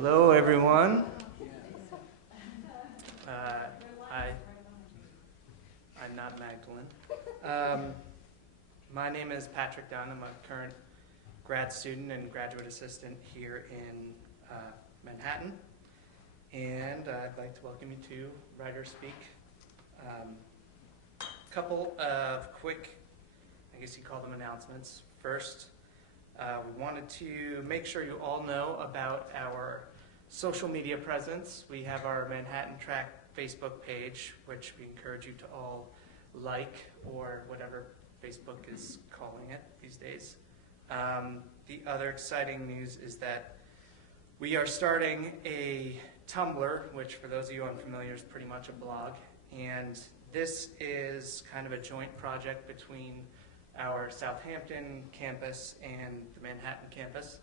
Hello, everyone. I'm not Magdalene. My name is Patrick Dunn. I'm a current grad student and graduate assistant here in Manhattan. And I'd like to welcome you to Writer Speak. A couple of quick, I guess you call them announcements. First, we wanted to make sure you all know about our social media presence. We have our Manhattan Track Facebook page, which we encourage you to all like, or whatever Facebook is calling it these days. The other exciting news is that we are starting a Tumblr, which for those of you unfamiliar is pretty much a blog. And this is kind of a joint project between our Southampton campus and the Manhattan campus.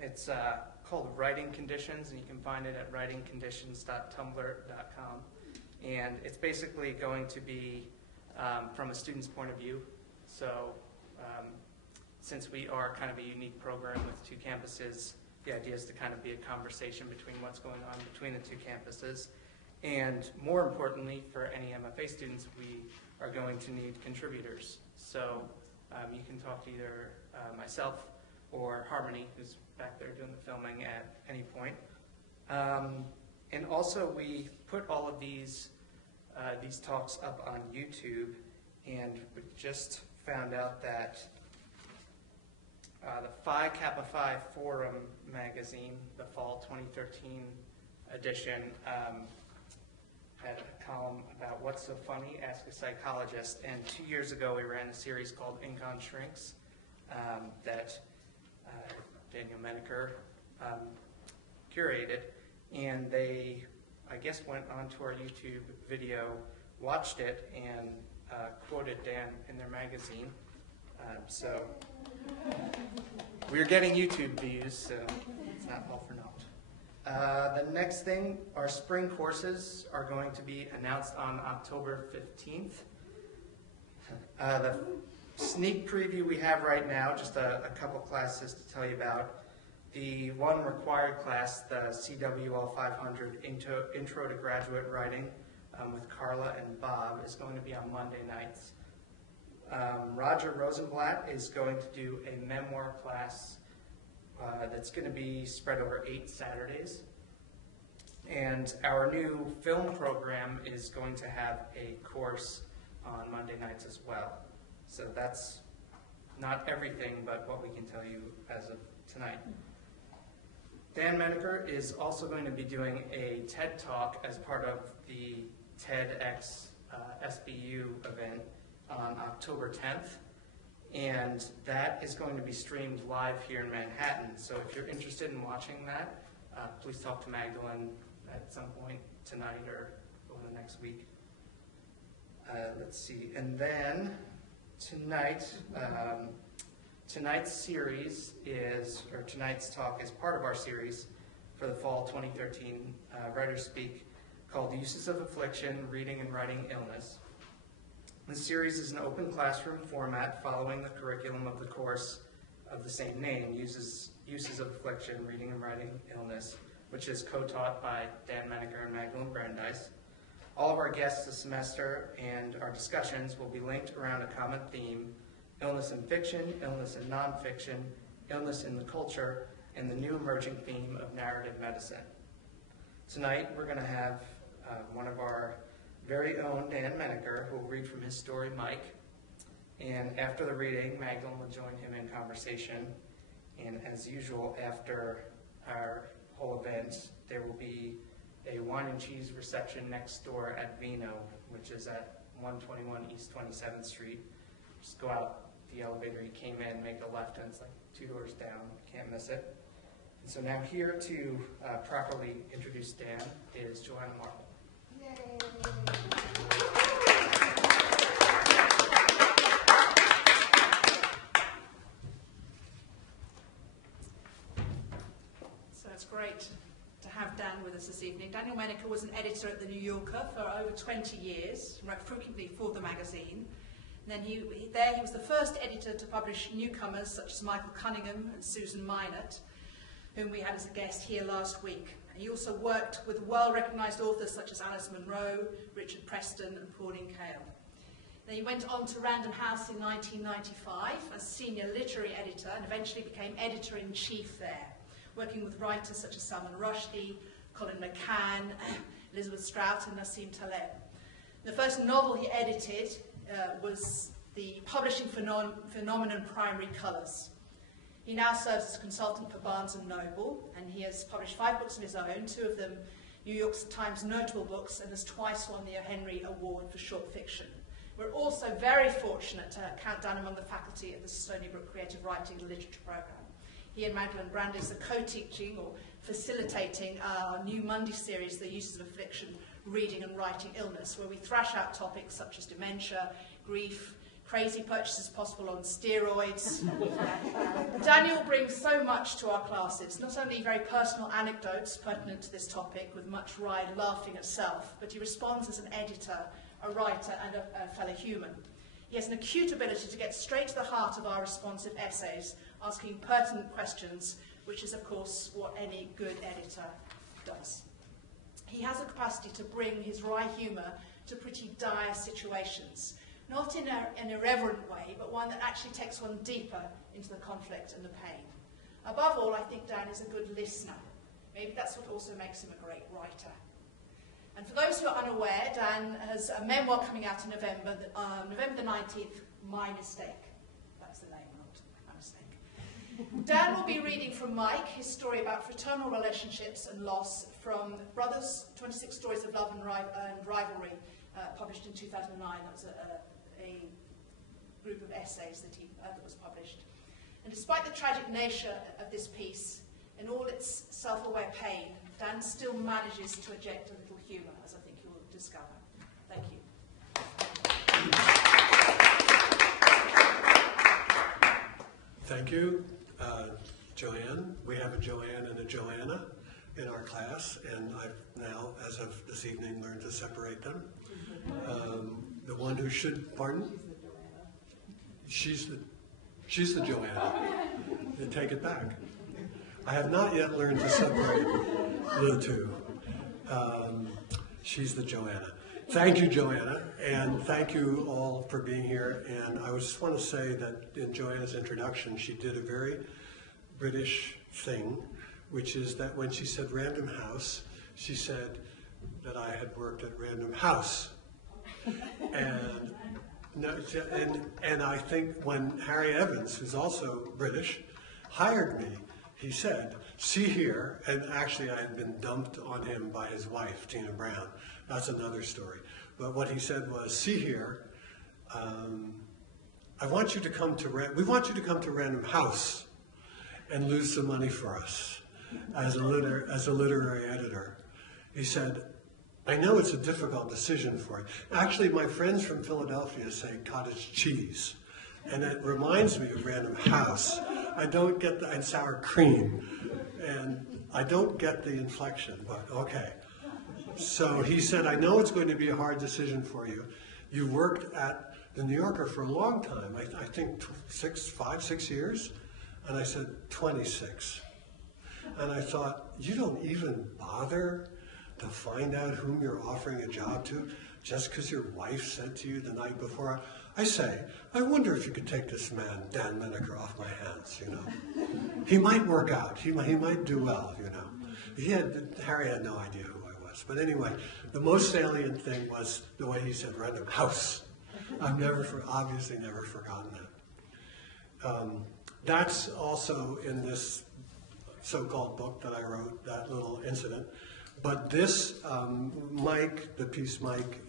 It's called Writing Conditions, and you can find it at writingconditions.tumblr.com. And it's basically going to be from a student's point of view. So since we are kind of a unique program with two campuses, the idea is to kind of be a conversation between what's going on between the two campuses. And more importantly, for any MFA students, we are going to need contributors. So you can talk to either myself or Harmony, who's back there doing the filming at any point. And also, we put all of these talks up on YouTube, and we just found out that the Phi Kappa Phi Forum magazine, the fall 2013 edition, had a column about what's so funny, ask a psychologist. And 2 years ago, we ran a series called Incon Shrinks that Daniel Menaker curated. And they, I guess, went onto our YouTube video, watched it, and quoted Dan in their magazine. So we're getting YouTube views, so it's not all for naught. The next thing, our spring courses are going to be announced on October 15th. The sneak preview we have right now, just a couple classes to tell you about. The one required class, the CWL 500 Intro to Graduate Writing with Carla and Bob, is going to be on Monday nights. Roger Rosenblatt is going to do a memoir class that's going to be spread over 8 Saturdays. And our new film program is going to have a course on Monday nights as well. So that's not everything, but what we can tell you as of tonight. Dan Menaker is also going to be doing a TED Talk as part of the TEDx SBU event on October 10th. And that is going to be streamed live here in Manhattan. So if you're interested in watching that, please talk to Magdalene at some point tonight or over the next week. Let's see. And then tonight, tonight's series is, or tonight's talk is part of our series for the fall 2013 Writer Speak called Uses of Affliction, Reading and Writing Illness. The series is an open classroom format following the curriculum of the course of the same name, Uses of Affliction, Reading and Writing Illness, which is co-taught by Dan Menaker and Magdalene Brandeis. All of our guests this semester and our discussions will be linked around a common theme: illness in fiction, illness in nonfiction, illness in the culture, and the new emerging theme of narrative medicine. Tonight we're going to have one of our very own Dan Menaker, who will read from his story, Mike. And after the reading, Magdalene will join him in conversation. And as usual, after our whole event, there will be a wine and cheese reception next door at Vino, which is at 121 East 27th Street. Just go out the elevator you came in, make a left, and it's like 2 doors down. Can't miss it. And so now here to properly introduce Dan is Joanna Marple. Yay. So it's great to have Dan with us this evening. Daniel Menaker was an editor at The New Yorker for over 20 years, wrote frequently for the magazine. And then he was the first editor to publish newcomers such as Michael Cunningham and Susan Minot. whom we had as a guest here last week. He also worked with well-recognised authors such as Alice Munro, Richard Preston and Pauline Kael. Then he went on to Random House in 1995 as senior literary editor and eventually became editor-in-chief there, working with writers such as Salman Rushdie, Colin McCann, Elizabeth Strout and Nassim Taleb. The first novel he edited was the publishing phenomenon Primary Colours. He now serves as a consultant for Barnes & Noble, and he has published 5 books of his own, 2 of them New York Times notable books, and has twice won the O. Henry Award for short fiction. We're also very fortunate to count Dan among the faculty at the Stony Brook Creative Writing and Literature Programme. He and Magdalene Brandeis are co-teaching or facilitating our new Monday series, The Uses of Affliction, Reading and Writing Illness, where we thrash out topics such as dementia, grief, crazy purchases possible on steroids. Daniel brings so much to our classes, not only very personal anecdotes pertinent to this topic with much wry laughing at self, but he responds as an editor, a writer and a fellow human. He has an acute ability to get straight to the heart of our responsive essays, asking pertinent questions, which is of course what any good editor does. He has a capacity to bring his wry humour to pretty dire situations, not in an irreverent way, but one that actually takes one deeper into the conflict and the pain. Above all, I think Dan is a good listener. Maybe that's what also makes him a great writer. And for those who are unaware, Dan has a memoir coming out in November, November the 19th, My Mistake. That's the name, not My Mistake. Dan will be reading from Mike, his story about fraternal relationships and loss from Brothers, 26 Stories of Love and Rivalry, published in 2009. That was a group of essays that was published. And despite the tragic nature of this piece, and all its self-aware pain, Dan still manages to eject a little humour, as I think you will discover. Thank you. Thank you, Joanne. We have a Joanne and a Joanna in our class, and I've now, as of this evening, learned to separate them. The one who should, pardon? She's the Joanna. Then take it back. I have not yet learned to separate the two. She's the Joanna. Thank you, Joanna, and thank you all for being here. And I just want to say that in Joanna's introduction, she did a very British thing, which is that when she said Random House, she said that I had worked at Random House. And I think when Harry Evans, who's also British, hired me, he said, "See here," and actually I had been dumped on him by his wife, Tina Brown. That's another story. But what he said was, "See here, we want you to come to Random House and lose some money for us as a literary editor." He said, "I know it's a difficult decision for you." Actually, my friends from Philadelphia say cottage cheese, and it reminds me of Random House. I don't get the, and sour cream, and I don't get the inflection, but okay. So he said, "I know it's going to be a hard decision for you. You worked at the New Yorker for a long time, I think 5, 6 years?" And I said, 26. And I thought, you don't even bother to find out whom you're offering a job to just because your wife said to you the night before, "I say, I wonder if you could take this man, Dan Menaker, off my hands, you know. He might work out. He might do well, you know." Harry had no idea who I was. But anyway, the most salient thing was the way he said Random House. I've obviously never forgotten that. That's also in this so-called book that I wrote, that little incident. But this Mike, the piece Mike,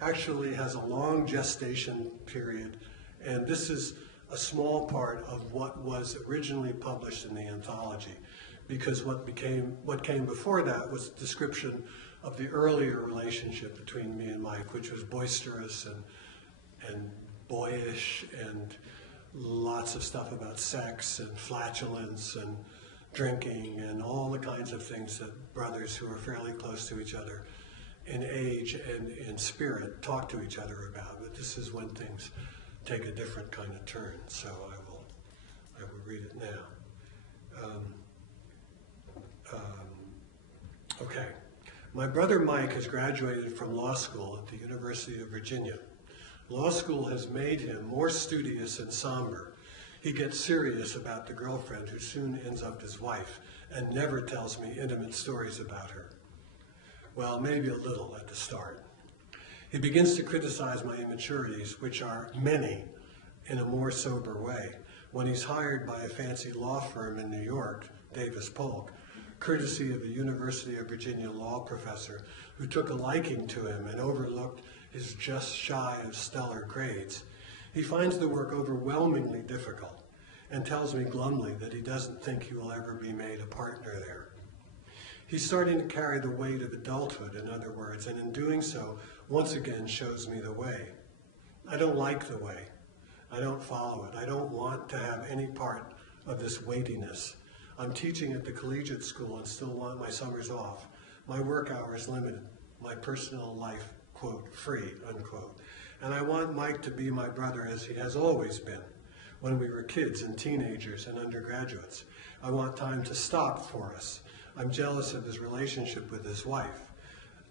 actually has a long gestation period, and this is a small part of what was originally published in the anthology, because what came before that was a description of the earlier relationship between me and Mike, which was boisterous and boyish, and lots of stuff about sex and flatulence and drinking and all the kinds of things that brothers who are fairly close to each other in age and in spirit talk to each other about. But this is when things take a different kind of turn, so I will read it now. Okay. My brother Mike has graduated from law school at the University of Virginia. Law school has made him more studious and somber. He gets serious about the girlfriend who soon ends up his wife and never tells me intimate stories about her. Well, maybe a little at the start. He begins to criticize my immaturities, which are many, in a more sober way, when he's hired by a fancy law firm in New York, Davis Polk, courtesy of a University of Virginia law professor who took a liking to him and overlooked his just shy of stellar grades. He finds the work overwhelmingly difficult and tells me glumly that he doesn't think he will ever be made a partner there. He's starting to carry the weight of adulthood, in other words, and in doing so, once again shows me the way. I don't like the way. I don't follow it. I don't want to have any part of this weightiness. I'm teaching at the collegiate school and still want my summers off. My work hours limited. My personal life, quote, free, unquote. And I want Mike to be my brother as he has always been, when we were kids and teenagers and undergraduates. I want time to stop for us. I'm jealous of his relationship with his wife.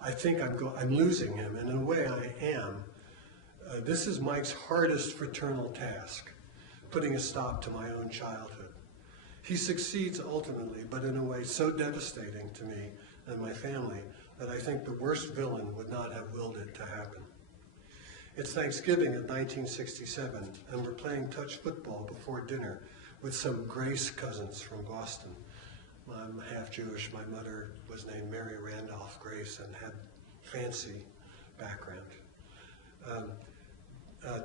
I think I'm losing him, and in a way I am. This is Mike's hardest fraternal task, putting a stop to my own childhood. He succeeds ultimately, but in a way so devastating to me and my family that I think the worst villain would not have willed it to happen. It's Thanksgiving of 1967, and we're playing touch football before dinner with some Grace cousins from Boston. I'm half Jewish. My mother was named Mary Randolph Grace and had fancy background.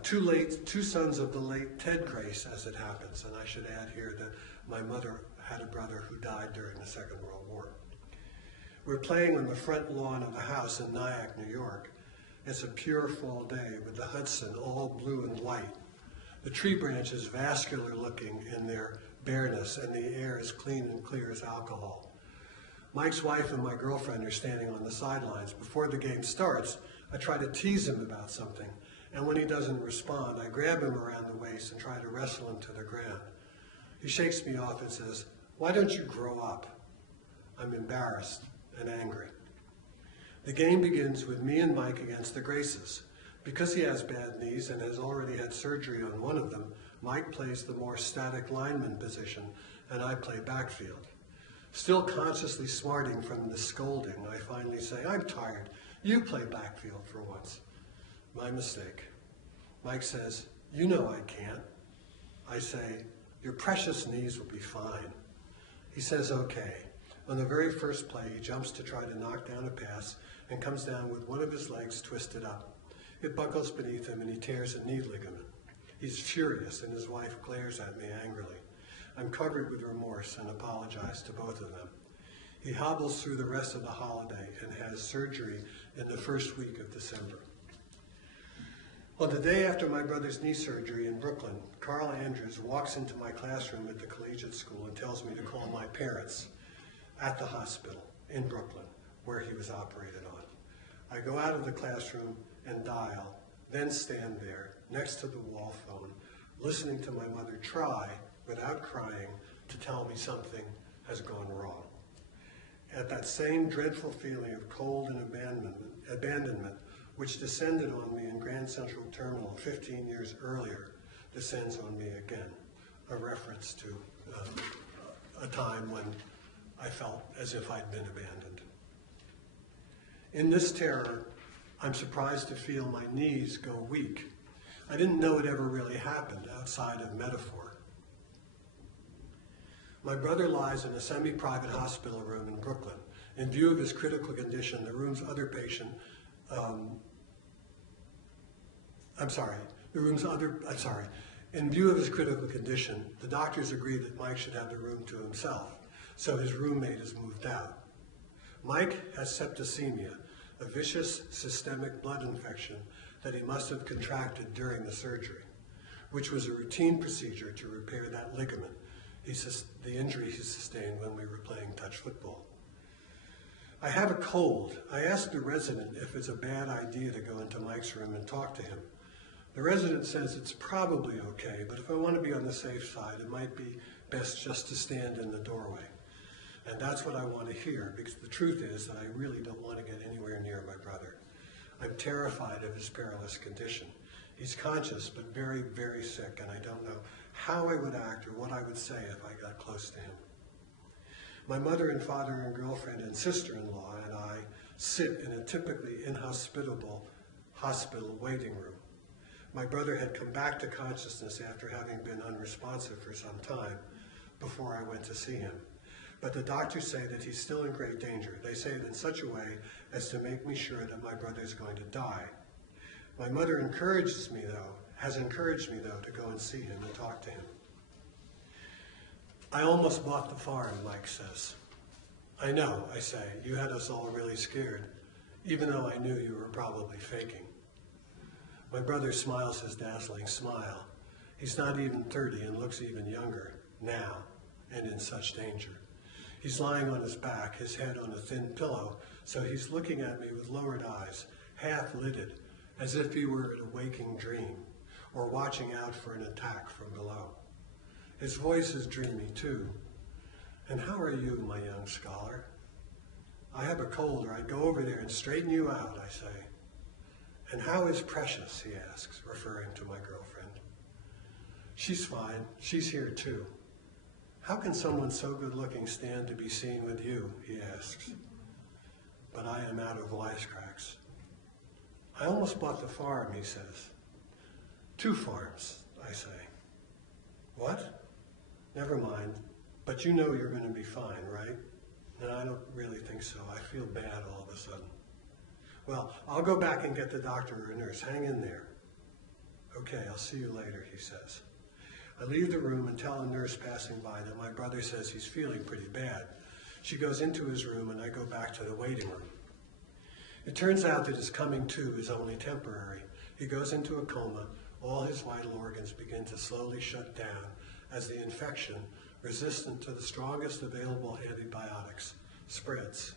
Two sons of the late Ted Grace, as it happens, and I should add here that my mother had a brother who died during the Second World War. We're playing on the front lawn of a house in Nyack, New York. It's a pure fall day with the Hudson all blue and white. The tree branches vascular looking in their bareness, and the air is clean and clear as alcohol. Mike's wife and my girlfriend are standing on the sidelines. Before the game starts, I try to tease him about something, and when he doesn't respond, I grab him around the waist and try to wrestle him to the ground. He shakes me off and says, "Why don't you grow up?" I'm embarrassed and angry. The game begins with me and Mike against the Graces. Because he has bad knees and has already had surgery on one of them, Mike plays the more static lineman position, and I play backfield. Still consciously smarting from the scolding, I finally say, "I'm tired. You play backfield for once." My mistake. Mike says, "You know I can't." I say, "Your precious knees will be fine." He says, "Okay." On the very first play, he jumps to try to knock down a pass and comes down with one of his legs twisted up. It buckles beneath him and he tears a knee ligament. He's furious and his wife glares at me angrily. I'm covered with remorse and apologize to both of them. He hobbles through the rest of the holiday and has surgery in the first week of December. On the day after my brother's knee surgery in Brooklyn, Carl Andrews walks into my classroom at the collegiate school and tells me to call my parents at the hospital in Brooklyn, where he was operated on. I go out of the classroom and dial, then stand there next to the wall phone, listening to my mother try, without crying, to tell me something has gone wrong. At that same dreadful feeling of cold and abandonment which descended on me in Grand Central Terminal 15 years earlier, descends on me again, a reference to a time when I felt as if I'd been abandoned. In this terror, I'm surprised to feel my knees go weak. I didn't know it ever really happened outside of metaphor. My brother lies in a semi-private hospital room in Brooklyn. In view of his critical condition, the room's other patient, in view of his critical condition, the doctors agreed that Mike should have the room to himself, so his roommate is moved out. Mike has septicemia, a vicious systemic blood infection that he must have contracted during the surgery, which was a routine procedure to repair that ligament, the injury he sustained when we were playing touch football. I have a cold. I asked the resident if it's a bad idea to go into Mike's room and talk to him. The resident says it's probably okay, but if I want to be on the safe side, it might be best just to stand in the doorway. And that's what I want to hear, because the truth is that I really don't want to get anywhere near my brother. I'm terrified of his perilous condition. He's conscious, but very, very sick, and I don't know how I would act or what I would say if I got close to him. My mother and father and girlfriend and sister-in-law and I sit in a typically inhospitable hospital waiting room. My brother had come back to consciousness after having been unresponsive for some time before I went to see him. But the doctors say that he's still in great danger. They say it in such a way as to make me sure that my brother is going to die. My mother has encouraged me though, to go and see him and talk to him. I almost bought the farm, Mike says. I know, I say, you had us all really scared, even though I knew you were probably faking. My brother smiles his dazzling smile. He's not even 30 and looks even younger now and in such danger. He's lying on his back, his head on a thin pillow, so he's looking at me with lowered eyes, half-lidded, as if he were in a waking dream or watching out for an attack from below. His voice is dreamy, too. And how are you, my young scholar? I have a cold, or I'd go over there and straighten you out, I say. And how is Precious, he asks, referring to my girlfriend. She's fine. She's here, too. How can someone so good-looking stand to be seen with you, he asks. But I am out of wisecracks. I almost bought the farm, he says. 2 farms, I say. What? Never mind, but you know you're going to be fine, right? And I don't really think so. I feel bad all of a sudden. Well, I'll go back and get the doctor or a nurse. Hang in there. Okay, I'll see you later, he says. I leave the room and tell a nurse passing by that my brother says he's feeling pretty bad. She goes into his room and I go back to the waiting room. It turns out that his coming to is only temporary. He goes into a coma. All his vital organs begin to slowly shut down as the infection, resistant to the strongest available antibiotics, spreads.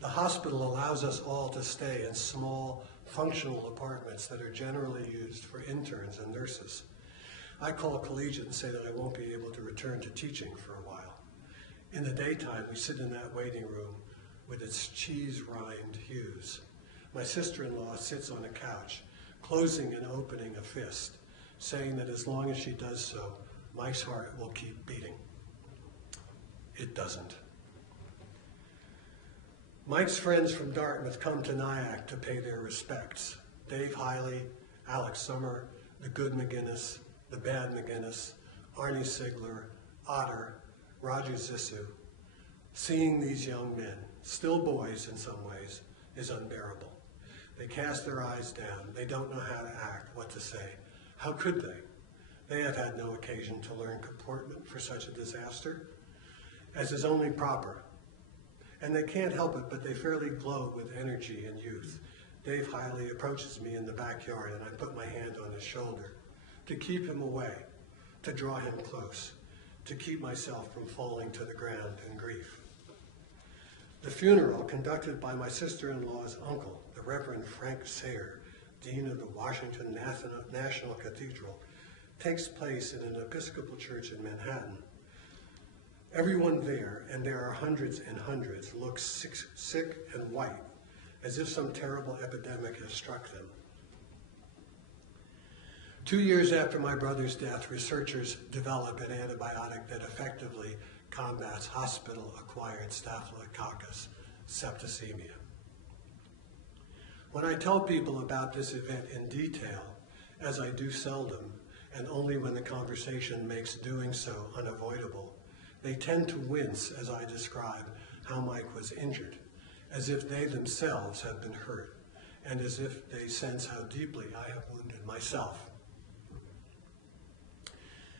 The hospital allows us all to stay in small, functional apartments that are generally used for interns and nurses. I call collegiate and say that I won't be able to return to teaching for a while. In the daytime, we sit in that waiting room with its cheese-rimed hues. My sister-in-law sits on a couch, closing and opening a fist, saying that as long as she does so, Mike's heart will keep beating. It doesn't. Mike's friends from Dartmouth come to Nyack to pay their respects. Dave Hiley, Alex Summer, the good McGinnis, the bad McGinnis, Arnie Sigler, Otter, Roger Zissou. Seeing these young men, still boys in some ways, is unbearable. They cast their eyes down. They don't know how to act, what to say. How could they? They have had no occasion to learn comportment for such a disaster, as is only proper. And they can't help it, but they fairly glow with energy and youth. Dave Hiley approaches me in the backyard, and I put my hand on his shoulder to keep him away, to draw him close, to keep myself from falling to the ground in grief. The funeral, conducted by my sister-in-law's uncle, the Reverend Frank Sayer, Dean of the Washington National Cathedral, takes place in an Episcopal church in Manhattan. Everyone there, and there are hundreds and hundreds, looks sick and white, as if some terrible epidemic has struck them. 2 years after my brother's death, researchers develop an antibiotic that effectively combats hospital-acquired Staphylococcus septicemia. When I tell people about this event in detail, as I do seldom, and only when the conversation makes doing so unavoidable, they tend to wince as I describe how Mike was injured, as if they themselves have been hurt, and as if they sense how deeply I have wounded myself.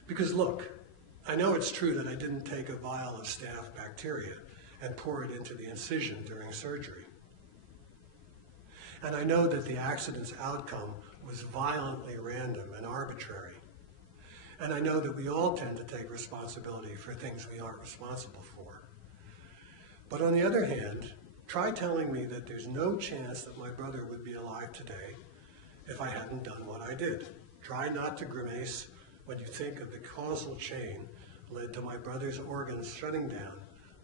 Because look, I know it's true that I didn't take a vial of staph bacteria and pour it into the incision during surgery. And I know that the accident's outcome was violently random and arbitrary. And I know that we all tend to take responsibility for things we aren't responsible for. But on the other hand, try telling me that there's no chance that my brother would be alive today if I hadn't done what I did. Try not to grimace when you think of the causal chain led to my brother's organs shutting down,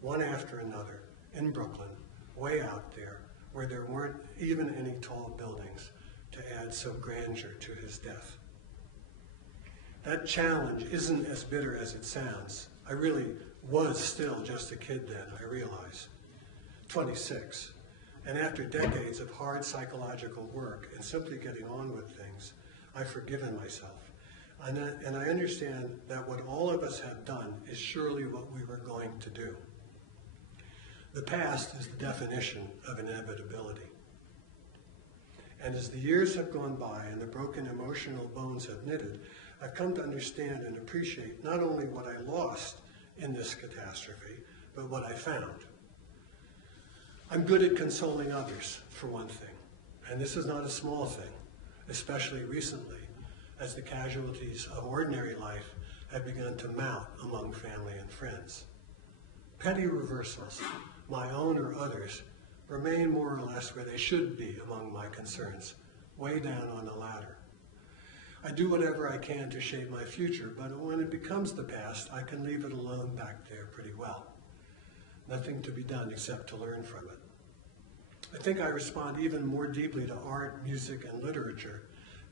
one after another, in Brooklyn, way out there, where there weren't even any tall buildings to add some grandeur to his death. That challenge isn't as bitter as it sounds. I really was still just a kid then, I realize. 26. And after decades of hard psychological work and simply getting on with things, I've forgiven myself. And I understand that what all of us have done is surely what we were going to do. The past is the definition of inevitability. And as the years have gone by and the broken emotional bones have knitted, I've come to understand and appreciate not only what I lost in this catastrophe, but what I found. I'm good at consoling others, for one thing, and this is not a small thing, especially recently, as the casualties of ordinary life have begun to mount among family and friends. Petty reversals, my own or others, remain more or less where they should be among my concerns, way down on the ladder. I do whatever I can to shape my future, but when it becomes the past, I can leave it alone back there pretty well. Nothing to be done except to learn from it. I think I respond even more deeply to art, music, and literature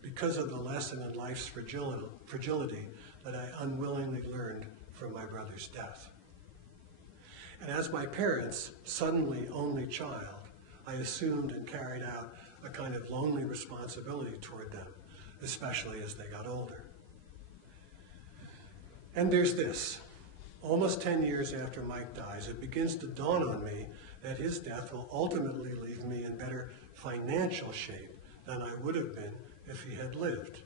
because of the lesson in life's fragility that I unwillingly learned from my brother's death. And as my parents' suddenly only child, I assumed and carried out a kind of lonely responsibility toward them, especially as they got older. And there's this. Almost 10 years after Mike dies, it begins to dawn on me that his death will ultimately leave me in better financial shape than I would have been if he had lived.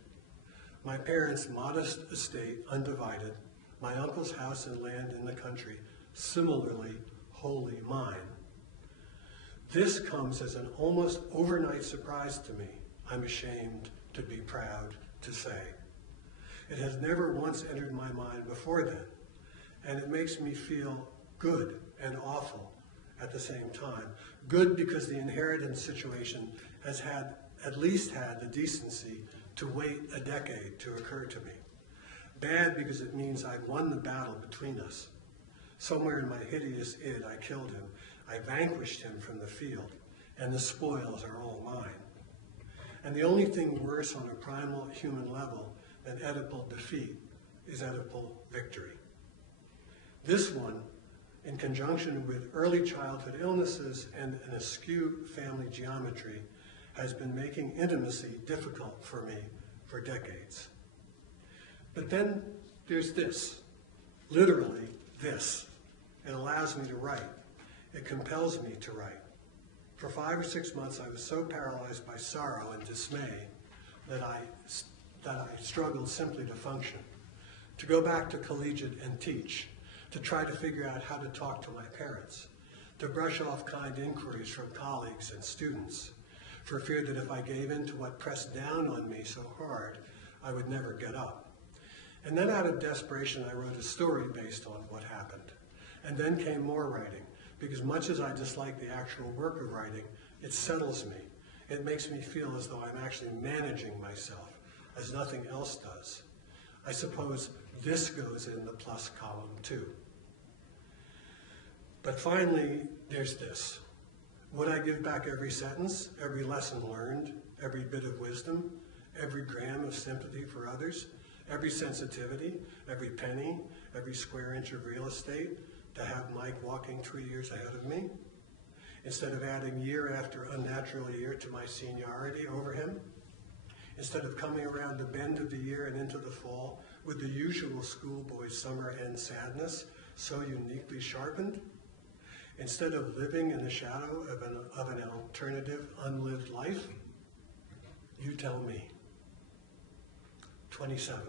My parents' modest estate undivided, my uncle's house and land in the country similarly wholly mine. This comes as an almost overnight surprise to me, I'm ashamed to be proud to say. It has never once entered my mind before then, and it makes me feel good and awful at the same time. Good because the inheritance situation has at least had the decency to wait a decade to occur to me. Bad because it means I've won the battle between us. Somewhere in my hideous id, I killed him. I vanquished him from the field, and the spoils are all mine. And the only thing worse on a primal human level than Oedipal defeat is Oedipal victory. This one, in conjunction with early childhood illnesses and an askew family geometry, has been making intimacy difficult for me for decades. But then there's this, literally this. It allows me to write. It compels me to write. For 5 or 6 months, I was so paralyzed by sorrow and dismay that I struggled simply to function, to go back to collegiate and teach, to try to figure out how to talk to my parents, to brush off kind inquiries from colleagues and students, for fear that if I gave in to what pressed down on me so hard, I would never get up. And then out of desperation, I wrote a story based on what happened. And then came more writing, because much as I dislike the actual work of writing, it settles me. It makes me feel as though I'm actually managing myself, as nothing else does. I suppose this goes in the plus column too. But finally, there's this. Would I give back every sentence, every lesson learned, every bit of wisdom, every gram of sympathy for others, every sensitivity, every penny, every square inch of real estate, to have Mike walking 3 years ahead of me, instead of adding year after unnatural year to my seniority over him, instead of coming around the bend of the year and into the fall with the usual schoolboy summer end sadness so uniquely sharpened, instead of living in the shadow of an alternative unlived life? You tell me. 27.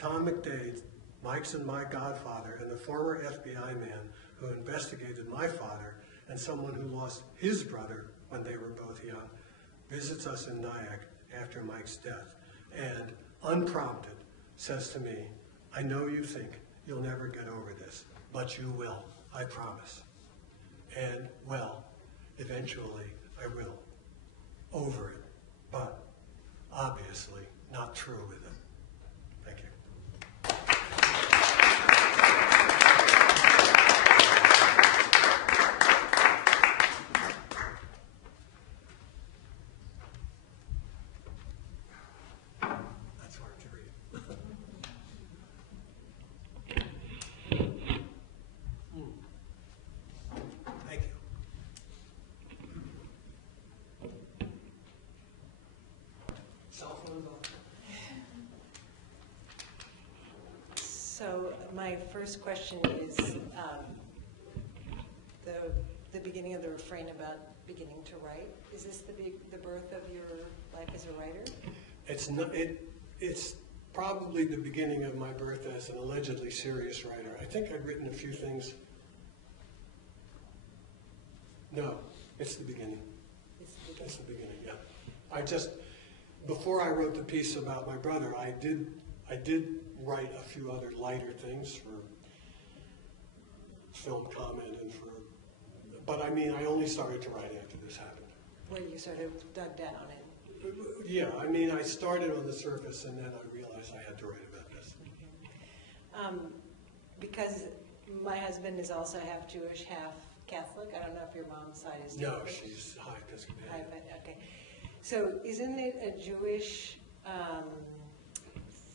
Tom McDade, Mike's and my godfather, and the former FBI man who investigated my father and someone who lost his brother when they were both young, visits us in Nyack after Mike's death and, unprompted, says to me, I know you think you'll never get over this, but you will, I promise. And, well, eventually I will. Over it, but obviously not through with it. Thank you. my first question is the beginning of the refrain about beginning to write. Is this the birth of your life as a writer? It's not. It's probably the beginning of my birth as an allegedly serious writer. I think I've written a few things. No, it's the beginning. It's the beginning. Yeah. Before I wrote the piece about my brother, I did write a few other lighter things for film comment and but I mean, I only started to write after this happened. When you sort of dug down it. Yeah, I mean, I started on the surface and then I realized I had to write about this. Because my husband is also half Jewish, half Catholic. I don't know if your mom's side is No, Catholic. she's high Episcopalian. Okay. So isn't it a Jewish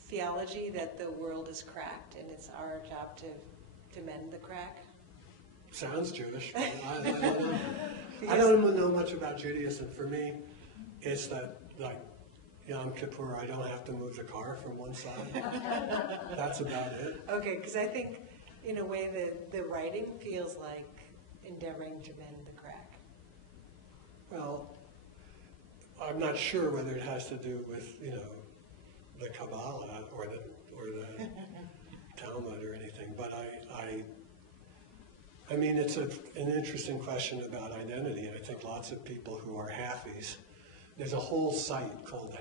theology that the world is cracked and it's our job to mend the crack? Sounds Jewish. But I don't know much about Judaism. For me, it's that, like, Yom Kippur, I don't have to move the car from one side. That's about it. Okay, because I think, in a way, the writing feels like endeavoring to mend the crack. Well, I'm not sure whether it has to do with, the Kabbalah or the Talmud or anything, but I mean, it's an interesting question about identity. I think lots of people who are halfies, there's a whole site called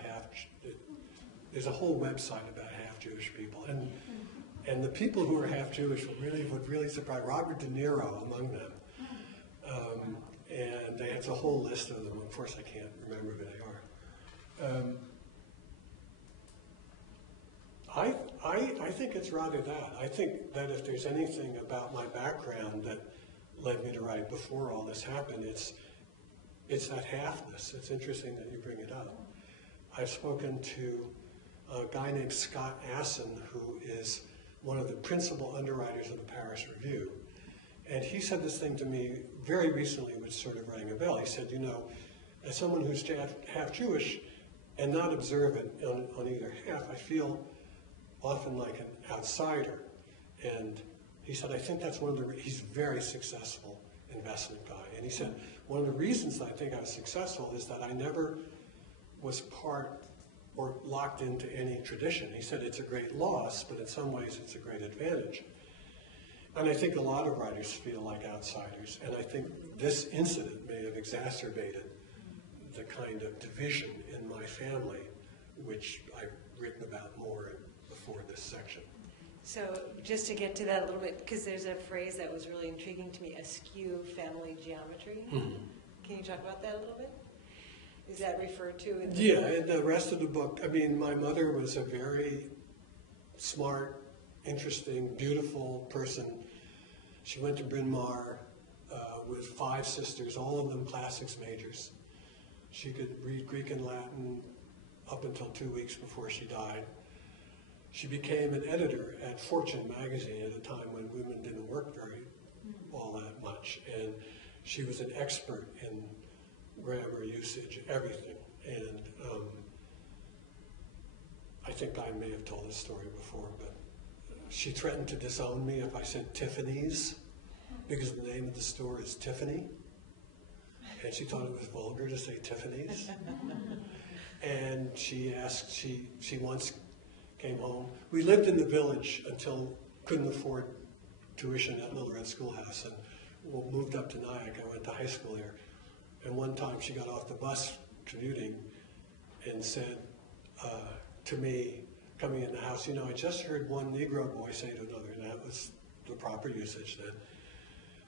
there's a whole website about half-Jewish people. And the people who are half-Jewish would really surprise, Robert De Niro among them. And there's a whole list of them. Of course, I can't remember who they are. I think it's rather that. I think that if there's anything about my background that led me to write before all this happened, it's that halfness. It's interesting that you bring it up. I've spoken to a guy named Scott Assen, who is one of the principal underwriters of the Paris Review. And he said this thing to me very recently, which sort of rang a bell. He said, as someone who's half Jewish and not observant on either half, I feel often like an outsider. And he said, I think that's one of he's a very successful investment guy. And he said, one of the reasons I think I was successful is that I never was part or locked into any tradition. He said, it's a great loss, but in some ways it's a great advantage. And I think a lot of writers feel like outsiders. And I think this incident may have exacerbated the kind of division in my family, which I've written about more before this section. So just to get to that a little bit, because there's a phrase that was really intriguing to me, askew family geometry. Mm-hmm. Can you talk about that a little bit? Is that referred to in the book? In the rest of the book, I mean, my mother was a very smart, interesting, beautiful person. She went to Bryn Mawr with 5 sisters, all of them classics majors. She could read Greek and Latin up until 2 weeks before she died. She became an editor at Fortune magazine at a time when women didn't work all that much. And she was an expert in grammar usage, everything. And I think I may have told this story before, but she threatened to disown me if I said Tiffany's, because the name of the store is Tiffany. And she thought it was vulgar to say Tiffany's. And she once came home. We lived in the village until couldn't afford tuition at Little Red Schoolhouse, and moved up to Nyack. I went to high school there. And one time she got off the bus commuting and said to me, coming in the house, I just heard one Negro boy say to another, and that was the proper usage then.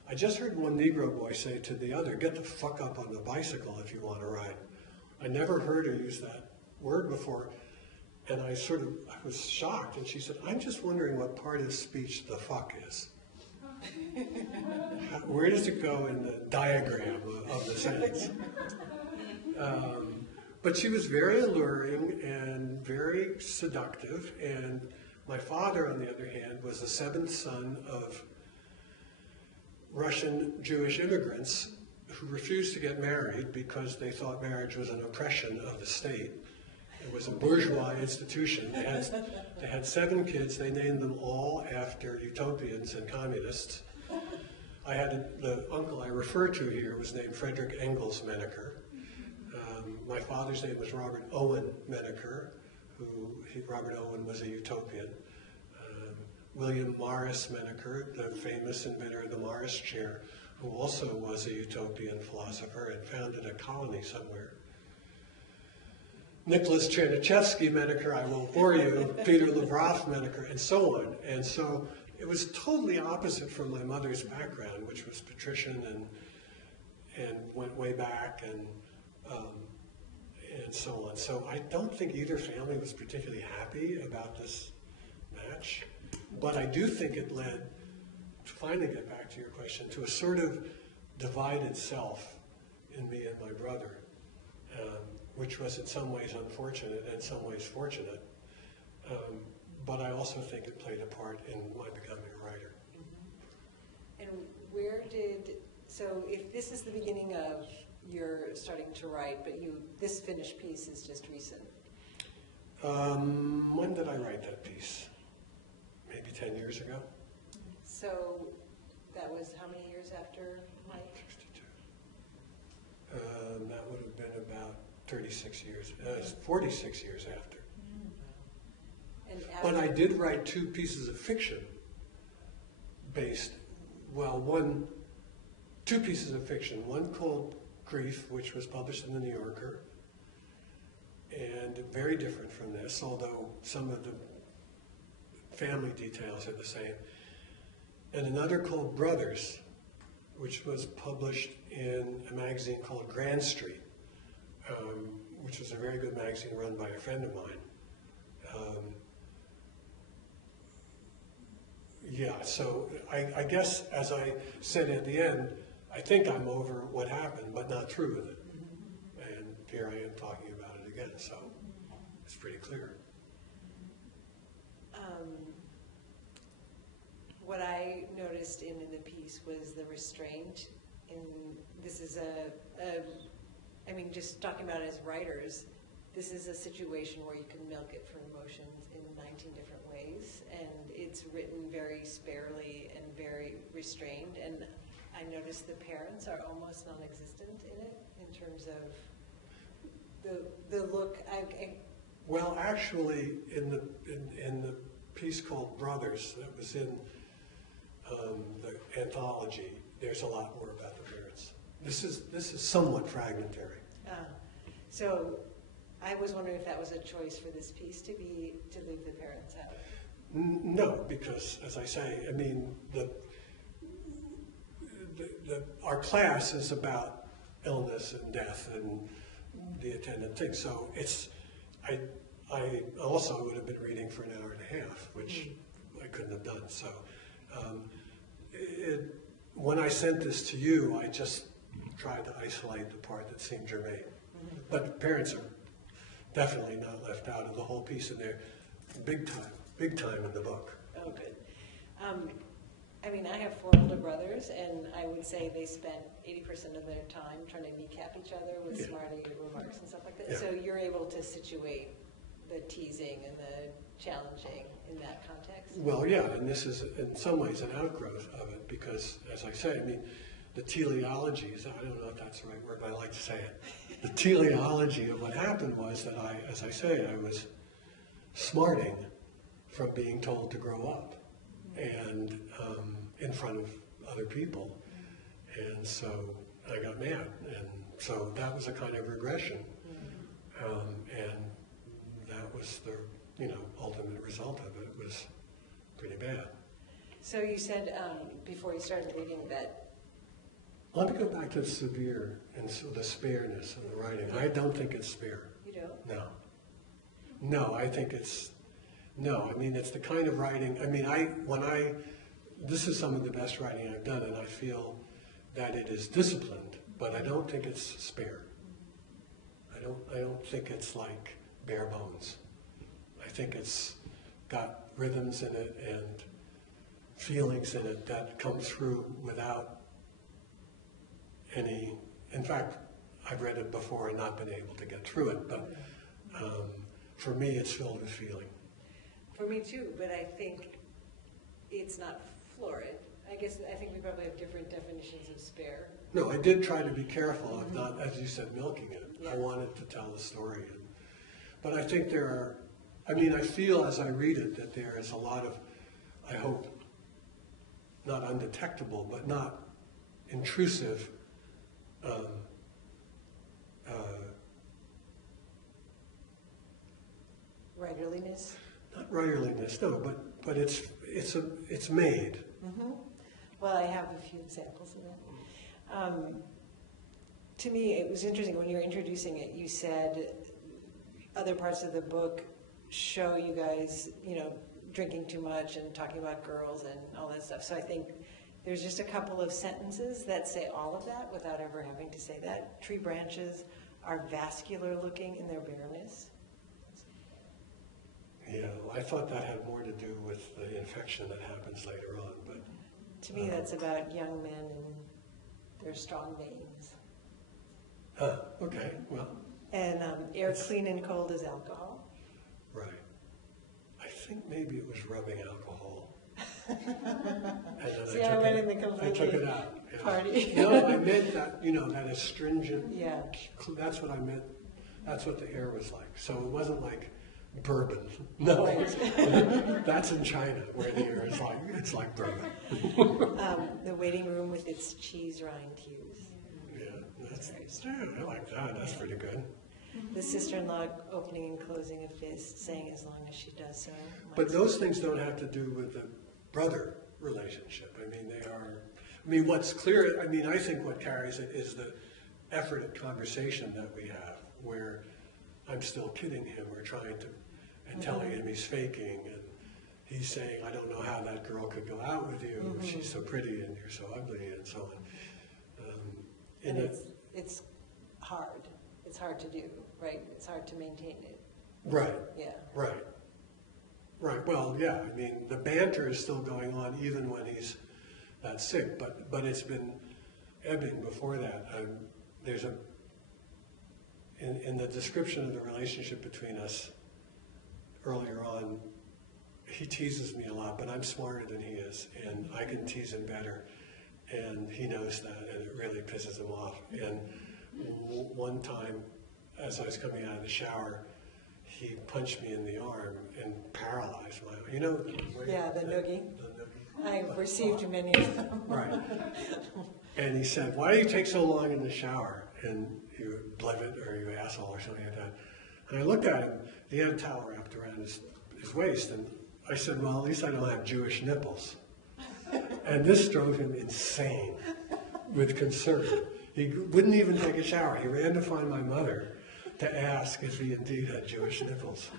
I just heard one Negro boy say to the other, get the fuck up on the bicycle if you want to ride. I never heard her use that word before, and I was shocked, and she said, I'm just wondering what part of speech the fuck is. Where does it go in the diagram of the sentence? But she was very alluring and very seductive, and my father, on the other hand, was the 7th son of Russian Jewish immigrants who refused to get married because they thought marriage was an oppression of the state. It was a bourgeois institution. They had 7 kids. They named them all after utopians and communists. I had the uncle I refer to here was named Frederick Engels Menaker. My father's name was Robert Owen Menaker, Robert Owen was a utopian. William Morris Menaker, the famous inventor of the Morris chair, who also was a utopian philosopher and founded a colony somewhere. Nicholas Chernyshevsky Menaker, I won't bore you, Peter Lavrov Menaker, and so on. And so it was totally opposite from my mother's background, which was patrician and went way back and so on. So I don't think either family was particularly happy about this match, but I do think it led, to finally get back to your question, to a sort of divided self in me and my brother, which was in some ways unfortunate and in some ways fortunate. But I also think it played a part in my becoming a writer. And so if this is the beginning of your starting to write, but this finished piece is just recent. When did I write that piece? Maybe 10 years ago? So that was how many years after Mike? 62. That would have been about 36 years, 46 years after. But I did write 2 pieces of fiction based, 2 pieces of fiction. One called Grief, which was published in the New Yorker, and very different from this, although some of the family details are the same. And another called Brothers, which was published in a magazine called Grand Street, which was a very good magazine run by a friend of mine. So I guess, as I said at the end, I think I'm over what happened, but not through with it. And here I am talking about it again, so it's pretty clear. What I noticed in the piece was the restraint. This is just talking about it as writers, this is a situation where you can milk it for emotions in 19 different ways, and it's written very sparely and very restrained, and I noticed the parents are almost non-existent in it, in terms of the look. Well, actually, in the piece called Brothers that was in the anthology, there's a lot more about the parents. This is somewhat fragmentary. So I was wondering if that was a choice for this piece to leave the parents out. No, because, as I say, I mean, our class is about illness and death and the attendant things. So I also would have been reading for an hour and a half, which I couldn't have done. So when I sent this to you, I just tried to isolate the part that seemed germane. But parents are definitely not left out of the whole piece, and they're big time in the book. Oh, good. I have 4 older brothers, and I would say they spent 80% of their time trying to kneecap each other with smarty remarks and stuff like that. Yeah. So you're able to situate the teasing and the challenging in that context? Well, yeah, and this is in some ways an outgrowth of it, because, as I say, I mean, the teleologies, I don't know if that's the right word, but I like to say it. The teleology of what happened was that as I say, I was smarting from being told to grow up and in front of other people. And so I got mad. And so that was a kind of regression. And that was the ultimate result of it. It was pretty bad. So you said before you started reading that. Let me go back to severe and so the spareness of the writing. I don't think it's spare. You don't? No. No, I think it's, no. I mean, it's the kind of writing, I mean, this is some of the best writing I've done, and I feel that it is disciplined, but I don't think it's spare. I don't think it's like bare bones. I think it's got rhythms in it and feelings in it that come through without any, in fact, I've read it before and not been able to get through it, but for me, it's filled with feeling. For me too, but I think it's not florid. I think we probably have different definitions of spare. No, I did try to be careful of not, as you said, milking it. Yeah. I wanted to tell the story. But I think there are, I feel as I read it that there is a lot of, I hope, not undetectable, but not intrusive Writerliness? not writerliness, no, but it's made. Mm-hmm. Well, I have a few examples of that. To me, it was interesting when you were introducing it, you said other parts of the book show you guys, drinking too much and talking about girls and all that stuff. So I think there's just a couple of sentences that say all of that without ever having to say that. Tree branches are vascular looking in their bareness. Yeah, I thought that had more to do with the infection that happens later on, but To me, that's about young men and their strong veins. okay, well, And air clean and cold as alcohol. right. I think maybe it was rubbing alcohol. And then See, I went in the I took completely it out. Yeah. party. No, I meant that, that astringent, Yeah. that's what I meant. That's what the air was like. So it wasn't like bourbon. No, Right. that's in China where the air is like, it's like bourbon. The waiting room with its cheese rind hues. Yeah, I like that. That's pretty good. The sister-in-law opening and closing a fist, saying as long as she does so. But those things don't have to do with the brother relationship. They are, what's clear, I think what carries it is the effort at conversation that we have, where I'm still kidding him or trying to, and telling him he's faking, and he's saying, I don't know how that girl could go out with you, she's so pretty and you're so ugly, and so on. And it's hard. It's hard to do, right? It's hard to maintain it. Right. Yeah. Right. Right. Well, yeah. The banter is still going on even when he's that sick, but it's been ebbing before that. There's in the description of the relationship between us earlier on, he teases me a lot, but I'm smarter than he is, and I can tease him better, and he knows that, and it really pisses him off. And one time, as I was coming out of the shower, he punched me in the arm and paralyzed my, Yeah, the noogie. The noogie. I've received many of them. Right. And he said, why do you take so long in the shower? And you blevet or you asshole or something like that. And I looked at him, he had a towel wrapped around his waist, and I said, well, at least I don't have Jewish nipples. And this drove him insane with concern. He wouldn't even take a shower. He ran to find my mother to ask if he indeed had Jewish nipples.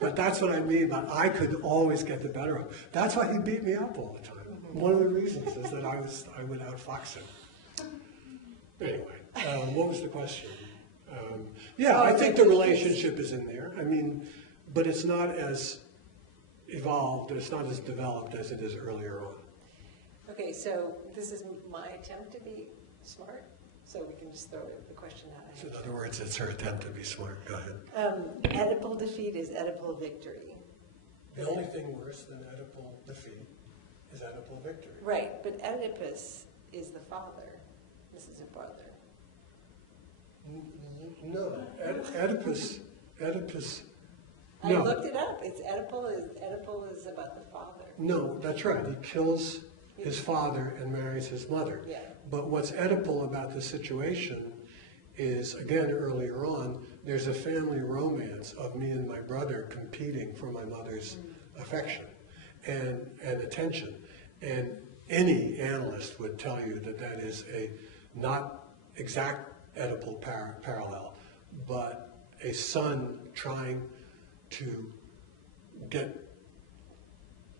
But that's what I mean by I could always get the better of him. That's why he beat me up all the time. One of the reasons is that I would outfox him. Anyway, what was the question? I think the relationship is in there. But it's not as evolved, it's not as developed as it is earlier on. Okay, so this is my attempt to be smart, so we can just throw the question out. So in other words, it's her attempt to be smart. Go ahead. Oedipal defeat is Oedipal victory. The only thing worse than Oedipal defeat is Oedipal victory. Right, but Oedipus is the father. This is a brother. No, Oedipus. I No. looked it up. It's Oedipal is about the father. No, that's right. He kills his father and marries his mother. Yeah. But what's Oedipal about the situation is, again, earlier on, there's a family romance of me and my brother competing for my mother's affection and attention. And any analyst would tell you that that is a not exact Oedipal parallel, but a son trying to get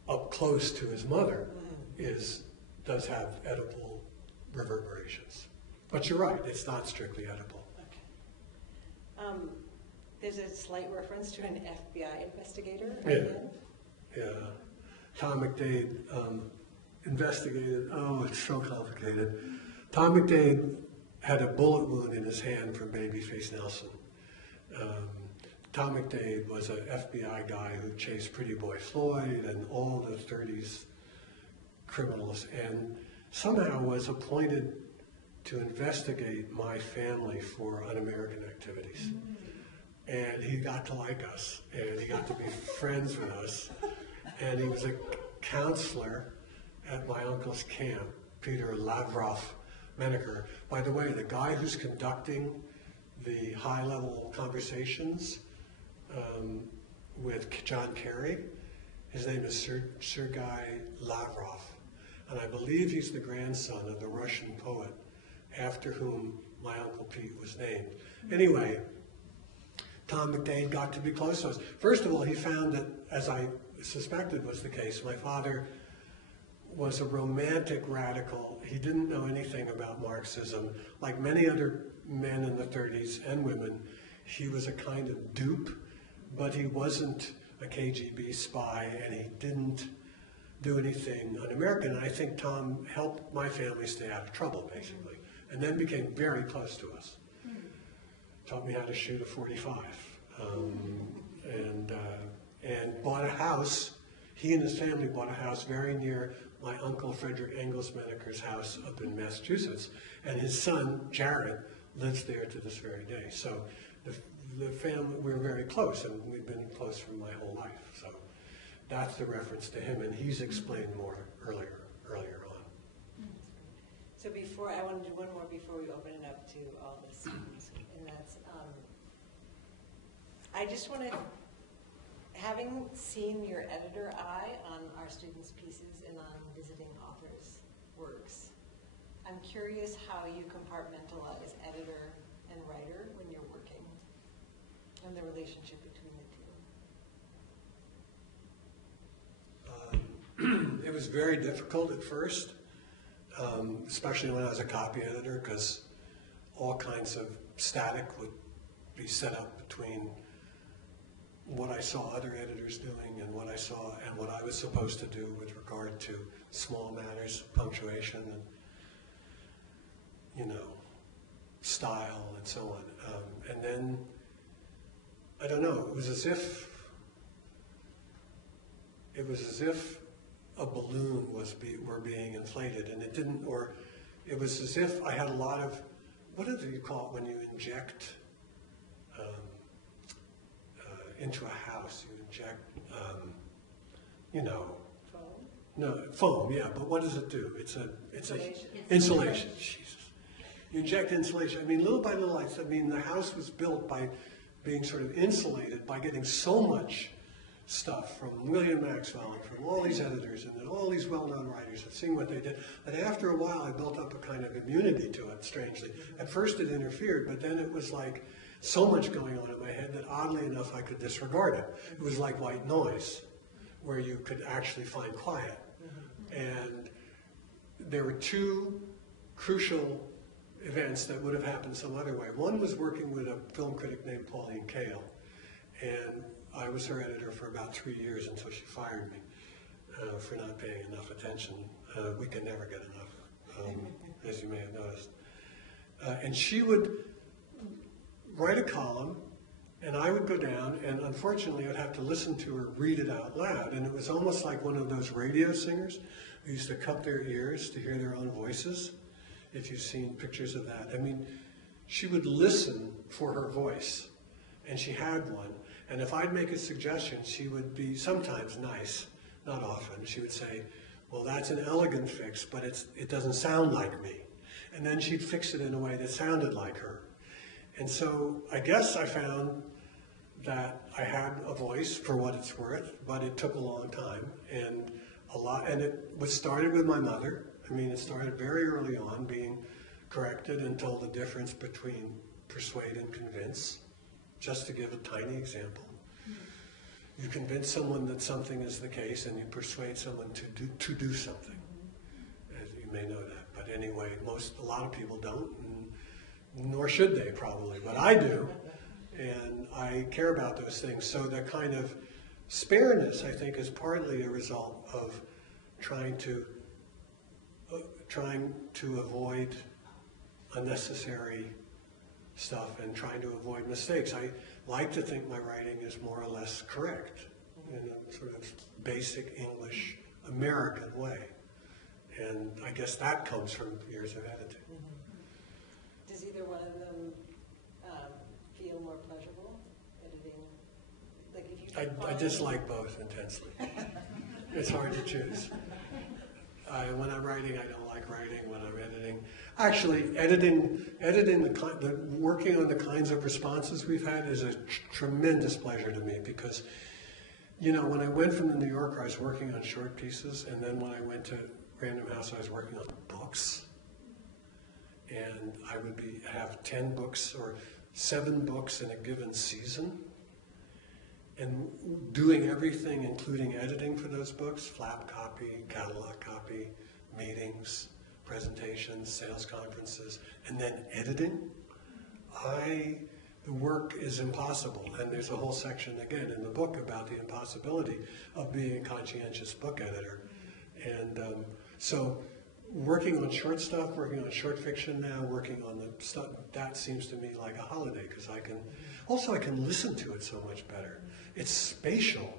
up close to his mother does have Oedipal reverberations. But you're right, it's not strictly Oedipal. Okay. There's a slight reference to an FBI investigator. Yeah. Again. Yeah. Tom McDade investigated, it's so complicated. Tom McDade had a bullet wound in his hand from Babyface Nelson. Tom McDade was an FBI guy who chased Pretty Boy Floyd and all the 30s criminals, and somehow was appointed to investigate my family for un-American activities. And he got to like us, and he got to be friends with us, and he was a counselor at my uncle's camp, Peter Lavrov Menaker. By the way, the guy who's conducting the high-level conversations with John Kerry, his name is Sergei Lavrov, and I believe he's the grandson of the Russian poet after whom my Uncle Pete was named. Anyway, Tom McDade got to be close to us. First of all, he found that, as I suspected was the case, my father was a romantic radical. He didn't know anything about Marxism. Like many other men in the 30s and women, he was a kind of dupe, but he wasn't a KGB spy, and he didn't do anything un-American. And I think Tom helped my family stay out of trouble, basically, and then became very close to us. Taught me how to shoot a .45, and bought a house. He and his family bought a house very near my uncle Frederick Engels Menaker's house up in Massachusetts, and his son Jared lives there to this very day. So the family, we're very close, and we've been close for my whole life. So that's the reference to him, and he's explained more earlier on. So I want to do one more before we open it up to all the students, and that's, I just want to, having seen your editor eye on our students' pieces and on visiting authors' works, I'm curious how you compartmentalize editor and writer when you're working, and the relationship between the two. It was very difficult at first, especially when I was a copy editor, because all kinds of static would be set up between what I saw other editors doing and what I saw and what I was supposed to do with regard to small matters, punctuation, and style and so on. And then, I don't know, it was as if a balloon were being inflated, and it didn't, or it was as if I had a lot of, what do you call it when you inject into a house? You inject, Foam? No, foam, yeah, but what does it do? It's Insulation. Insulation, Jesus. You inject insulation. I mean, little by little, the house was built by being sort of insulated by getting so much stuff from William Maxwell and from all these editors and all these well-known writers and seeing what they did. But after a while, I built up a kind of immunity to it, strangely. At first it interfered, but then it was like so much going on in my head that oddly enough, I could disregard it. It was like white noise, where you could actually find quiet. And there were two crucial events that would have happened some other way. One was working with a film critic named Pauline Kael, and I was her editor for about 3 years until she fired me for not paying enough attention. We can never get enough, as you may have noticed. And she would write a column, and I would go down, and unfortunately I'd have to listen to her read it out loud. And it was almost like one of those radio singers who used to cup their ears to hear their own voices, if you've seen pictures of that. I mean, she would listen for her voice, and she had one. And if I'd make a suggestion, she would be sometimes nice, not often. She would say, well, that's an elegant fix, but it doesn't sound like me. And then she'd fix it in a way that sounded like her. And so I guess I found that I had a voice for what it's worth, but it took a long time and a lot. And it was started with my mother. I mean, it started very early on, being corrected and told the difference between persuade and convince. Just to give a tiny example, you convince someone that something is the case, and you persuade someone to do something. As you may know that, but anyway, a lot of people don't, and nor should they probably, but I do, and I care about those things. So the kind of spareness, I think, is partly a result of trying to avoid unnecessary stuff and trying to avoid mistakes. like to think my writing is more or less correct in a sort of basic English American way. And I guess that comes from years of editing. Does either one of them feel more pleasurable, editing? Like if you I dislike both intensely. It's hard to choose. When I'm writing, I don't like writing. When I'm editing, actually, working on the kinds of responses we've had is a tremendous pleasure to me because, you know, when I went from the New Yorker, I was working on short pieces, and then when I went to Random House, I was working on books, and I would have 10 books or 7 books in a given season, and doing everything, including editing for those books, flap copy, catalog copy, meetings, presentations, sales conferences, and then editing, the work is impossible. And there's a whole section, again, in the book about the impossibility of being a conscientious book editor. And so working on short stuff, working on short fiction now, working on the stuff, that seems to me like a holiday because I can listen to it so much better. It's spatial.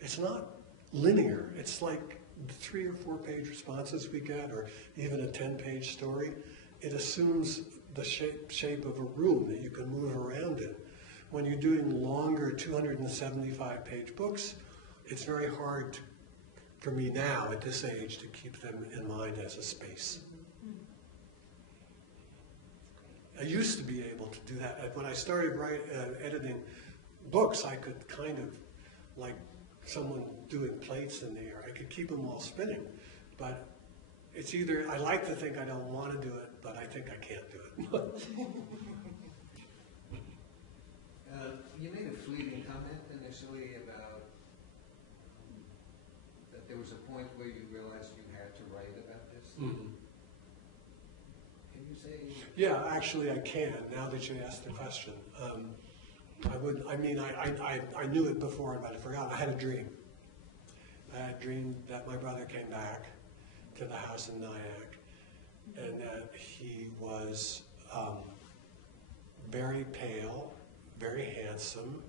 It's not linear. It's like the 3 or 4 page responses we get, or even a 10-page story. It assumes the shape of a room that you can move around in. When you're doing longer 275-page books, it's very hard for me now at this age to keep them in mind as a space. I used to be able to do that. When I started editing books, I could kind of, like someone doing plates in the air, I could keep them all spinning. But it's either, I like to think I don't want to do it, but I think I can't do it. You made a fleeting comment initially about that there was a point where you realized you had to write about this. Mm-hmm. Can you say? Yeah, actually I can, now that you asked the question. I knew it before, but I forgot. I had a dream. I had a dream that my brother came back to the house in Nyack, and that he was very pale, very handsome,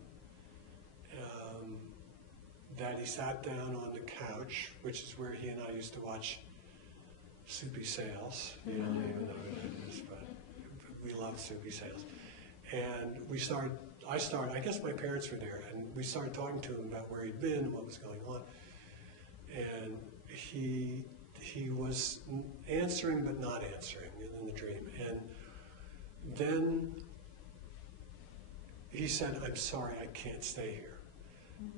that he sat down on the couch, which is where he and I used to watch Soupy Sales. You don't even know what it is, but we love Soupy Sales. And I guess my parents were there, and we started talking to him about where he'd been and what was going on. And he was answering but not answering in the dream. And then he said, "I'm sorry, I can't stay here.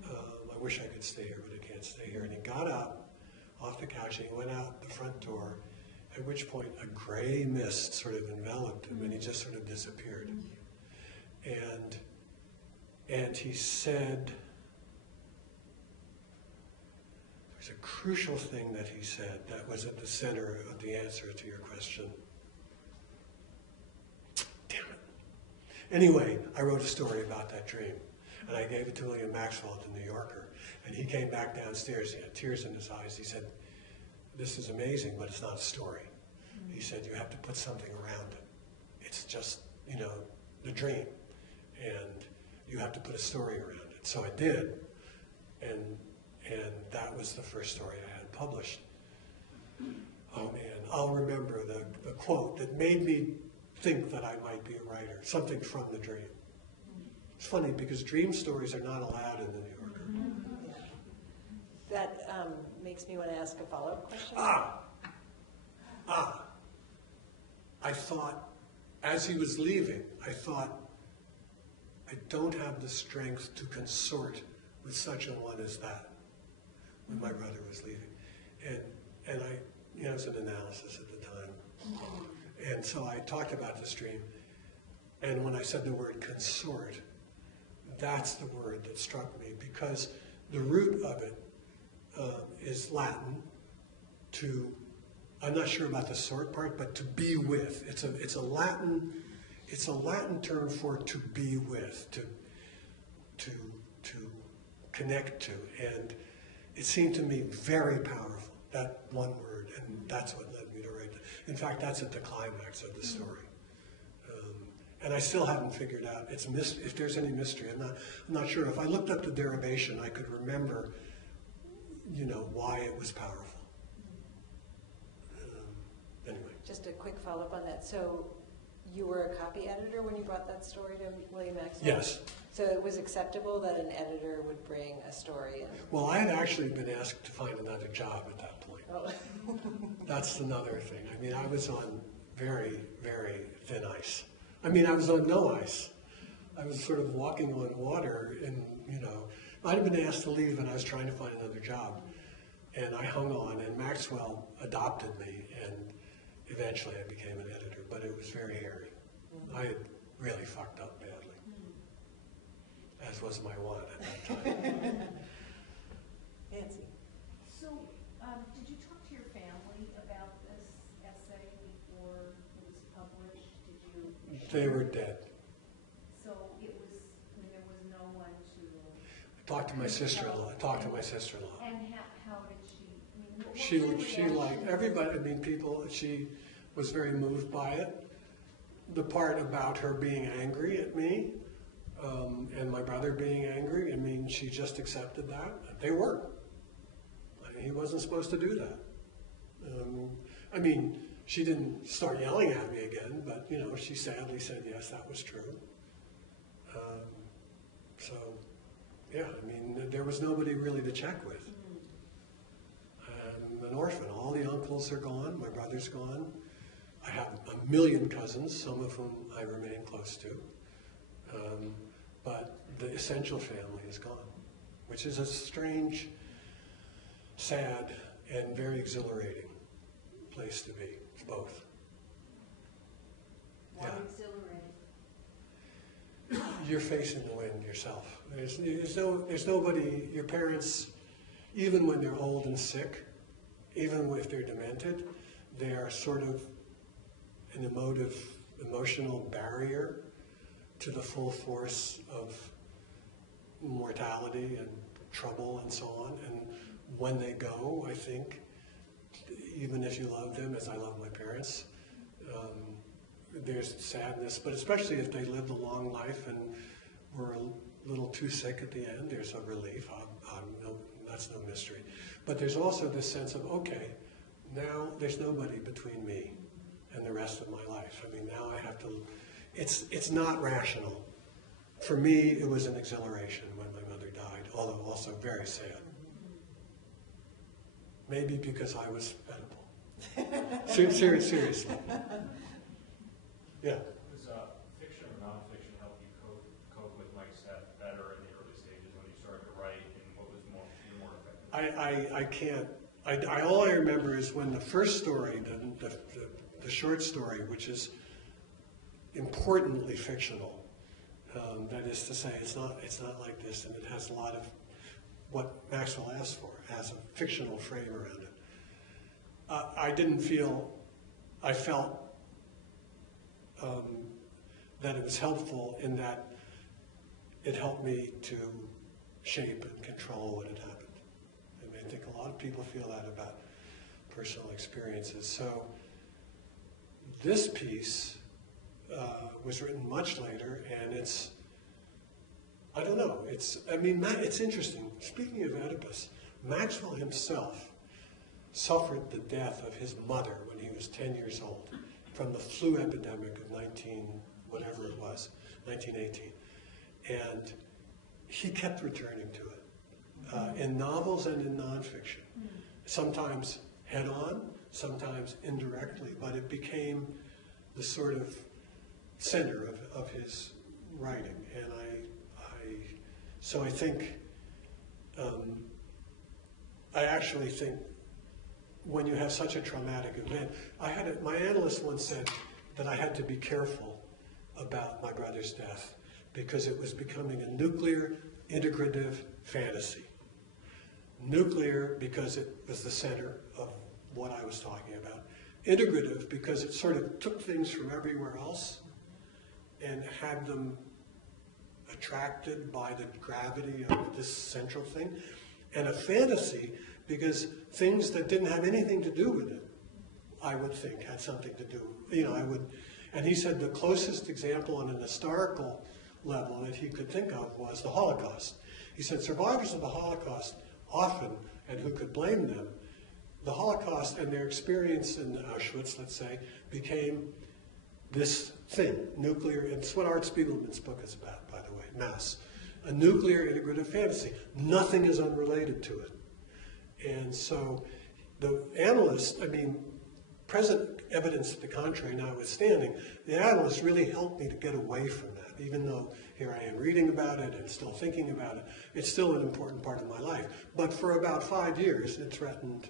I wish I could stay here, but I can't stay here." And he got up off the couch and he went out the front door, at which point a gray mist sort of enveloped him and he just sort of disappeared. And he said, there's a crucial thing that he said that was at the center of the answer to your question. Damn it. Anyway, I wrote a story about that dream, and I gave it to William Maxwell at the New Yorker, and he came back downstairs, he had tears in his eyes. He said, "This is amazing, but it's not a story." He said, "You have to put something around it. It's just, the dream, and you have to put a story around it." So I did, and that was the first story I had published. Oh man, I'll remember the quote that made me think that I might be a writer, something from the dream. It's funny because dream stories are not allowed in the New Yorker. That makes me want to ask a follow-up question. I thought, as he was leaving, I thought, I don't have the strength to consort with such a one as that when my brother was leaving. And it was an analysis at the time. And so I talked about this dream. And when I said the word consort, that's the word that struck me, because the root of it is Latin to, I'm not sure about the sort part, but to be with. It's a Latin term for to be with, to connect to. And it seemed to me very powerful, that one word, and that's what led me to write it. In fact, that's at the climax of the story. And I still haven't figured out if there's any mystery. I'm not sure. If I looked up the derivation, I could remember, why it was powerful. Anyway. Just a quick follow-up on that. So you were a copy editor when you brought that story to William Maxwell? Yes. So it was acceptable that an editor would bring a story in? Well, I had actually been asked to find another job at that point. Oh. That's another thing. I mean, I was on very, very thin ice. I mean, I was on no ice. I was sort of walking on water, and, I'd have been asked to leave, and I was trying to find another job. And I hung on, and Maxwell adopted me, and eventually I became an editor, but it was very hairy. I had really fucked up badly, as was my one at that time. Nancy. So, did you talk to your family about this essay before it was published? Did you? They were dead. So it was, there was no one to. I talked to my sister-in-law. And how did she? What was She her like reaction? everybody. I mean, people. She was very moved by it. The part about her being angry at me and my brother being angry. I mean, she just accepted that. They were. I mean, he wasn't supposed to do that. I mean, she didn't start yelling at me again, but she sadly said yes, that was true. So, yeah. I mean, there was nobody really to check with. I'm an orphan. All the uncles are gone. My brother's gone. I have a million cousins, some of whom I remain close to. But the essential family is gone, which is a strange, sad, and very exhilarating place to be, both. Why Yeah. exhilarating? You're facing the wind yourself. There's nobody, your parents, even when they're old and sick, even if they're demented, they are sort of an emotional barrier to the full force of mortality and trouble and so on. And when they go, I think, even if you love them, as I love my parents, there's sadness, but especially if they lived a long life and were a little too sick at the end, there's a relief. That's no mystery. But there's also this sense of, okay, now there's nobody between me and the rest of my life. I mean, now I have to, it's not rational. For me, it was an exhilaration when my mother died, although also very sad. Maybe because I was edible. Seriously. Yeah. Does fiction or nonfiction help you cope with Mike's death better in the early stages when you started to write, and what was more effective? I can't. All I remember is when the first story, the short story, which is importantly fictional. That is to say, it's not like this, and it has a lot of what Maxwell asked for. It has a fictional frame around it. I felt that it was helpful in that it helped me to shape and control what had happened. I think a lot of people feel that about personal experiences. So this piece was written much later, and it's, I don't know, it's interesting. Speaking of Oedipus, Maxwell himself suffered the death of his mother when he was 10 years old from the flu epidemic of 1918. And he kept returning to it in novels and in nonfiction. Sometimes head-on, sometimes indirectly, but it became the sort of center of his writing. And so I think, I actually think when you have such a traumatic event, my analyst once said that I had to be careful about my brother's death because it was becoming a nuclear integrative fantasy. Nuclear because it was the center of what I was talking about. Integrative because it sort of took things from everywhere else and had them attracted by the gravity of this central thing. And a fantasy because things that didn't have anything to do with it, I would think, had something to do. And he said the closest example on an historical level that he could think of was the Holocaust. He said survivors of the Holocaust often, and who could blame them, the Holocaust and their experience in Auschwitz, let's say, became this thing, nuclear, and it's what Art Spiegelman's book is about, by the way, Mass. A nuclear integrative fantasy. Nothing is unrelated to it. And so the analysts, I mean, present evidence to the contrary notwithstanding, the analysts really helped me to get away from that. Even though here I am reading about it and still thinking about it, it's still an important part of my life. But for about 5 years, it threatened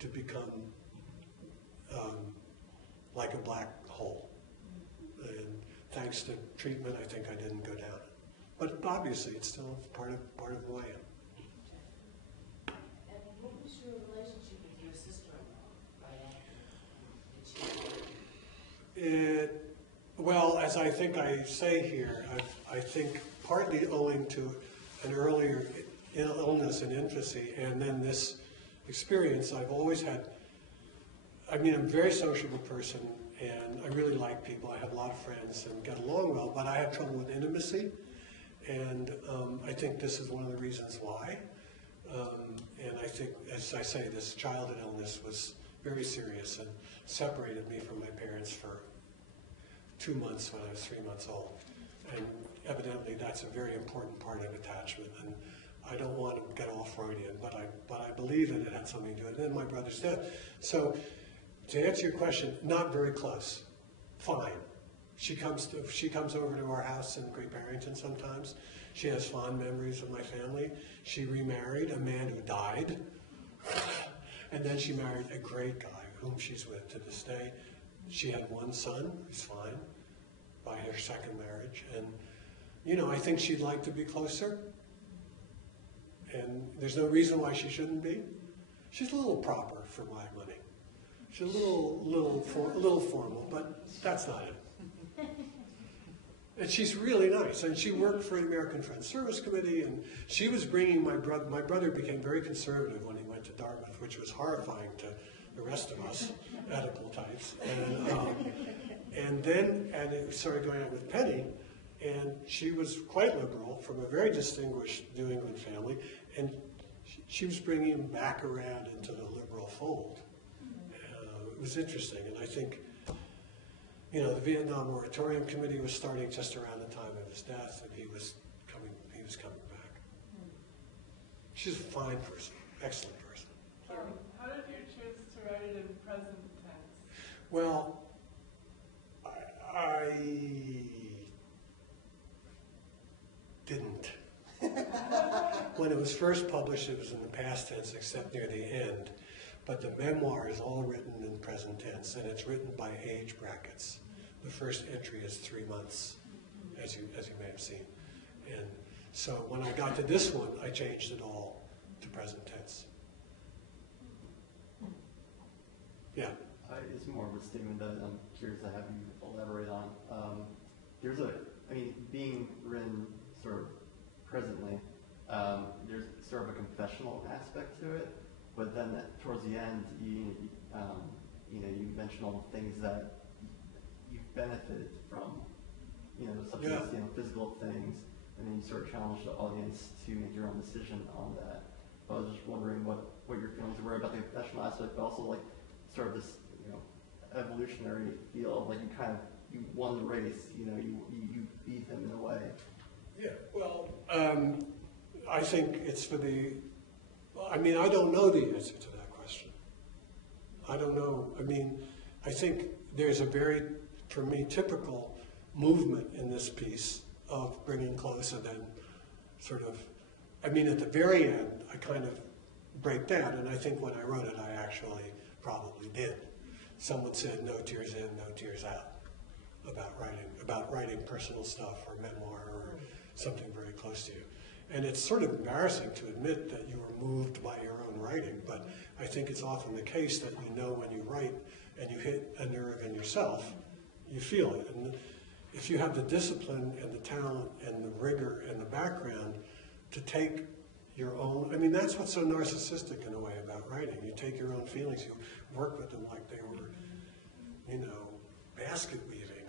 to become like a black hole. And thanks to treatment, I think I didn't go down it. But obviously, it's still part of who I am. And what was your relationship with your sister-in-law right after? Well, as I think I say here, I think partly owing to an earlier illness and infancy, and then this experience, I've always had, I mean, I'm a very sociable person, and I really like people. I have a lot of friends and get along well, but I have trouble with intimacy, and I think this is one of the reasons why. And I think, as I say, this childhood illness was very serious and separated me from my parents for 2 months when I was 3 months old. And evidently that's a very important part of attachment. And I don't want to get all Freudian, but I believe that it had something to do with it. And then my brother's death. So to answer your question, not very close. Fine. She comes over to our house in Great Barrington sometimes. She has fond memories of my family. She remarried a man who died. And then she married a great guy whom she's with to this day. She had one son, who's fine, by her second marriage. And, you know, I think she'd like to be closer. And there's no reason why she shouldn't be. She's a little proper for my money. She's a little formal, but that's not it. And she's really nice. And she worked for the American Friends Service Committee, and she was bringing my brother became very conservative when he went to Dartmouth, which was horrifying to the rest of us, Oedipal types. And then it started going on with Penny, and she was quite liberal from a very distinguished New England family, and she was bringing him back around into the liberal fold. It was interesting, and I think, you know, the Vietnam Moratorium Committee was starting just around the time of his death, and he was coming back. She's a fine person, excellent person. How did you choose to write it in present tense? Well, I didn't. When it was first published, it was in the past tense, except near the end. But the memoir is all written in present tense, and it's written by age brackets. The first entry is 3 months, as you may have seen. And so when I got to this one, I changed it all to present tense. Yeah. It's more of a statement that I'm curious to have you elaborate on. Being written sort of presently, there's sort of a confessional aspect to it, but then towards the end, you mention all the things that you've benefited from, such as physical things, and then you sort of challenge the audience to make your own decision on that. I was just wondering what your feelings were about the confessional aspect, but also like sort of this evolutionary feel of like you won the race, you beat him in a way. Yeah, well, I think it's for I don't know the answer to that question. I don't know. I think there's a very, for me, typical movement in this piece of bringing close and then sort of, at the very end, I kind of break down, and I think when I wrote it, I actually probably did. Someone said, no tears in, no tears out, about writing personal stuff or memoir or something very close to you. And it's sort of embarrassing to admit that you were moved by your own writing, but I think it's often the case that when you write and you hit a nerve in yourself, you feel it. And if you have the discipline and the talent and the rigor and the background to take your own, that's what's so narcissistic in a way about writing. You take your own feelings, you work with them like they were, basket weaving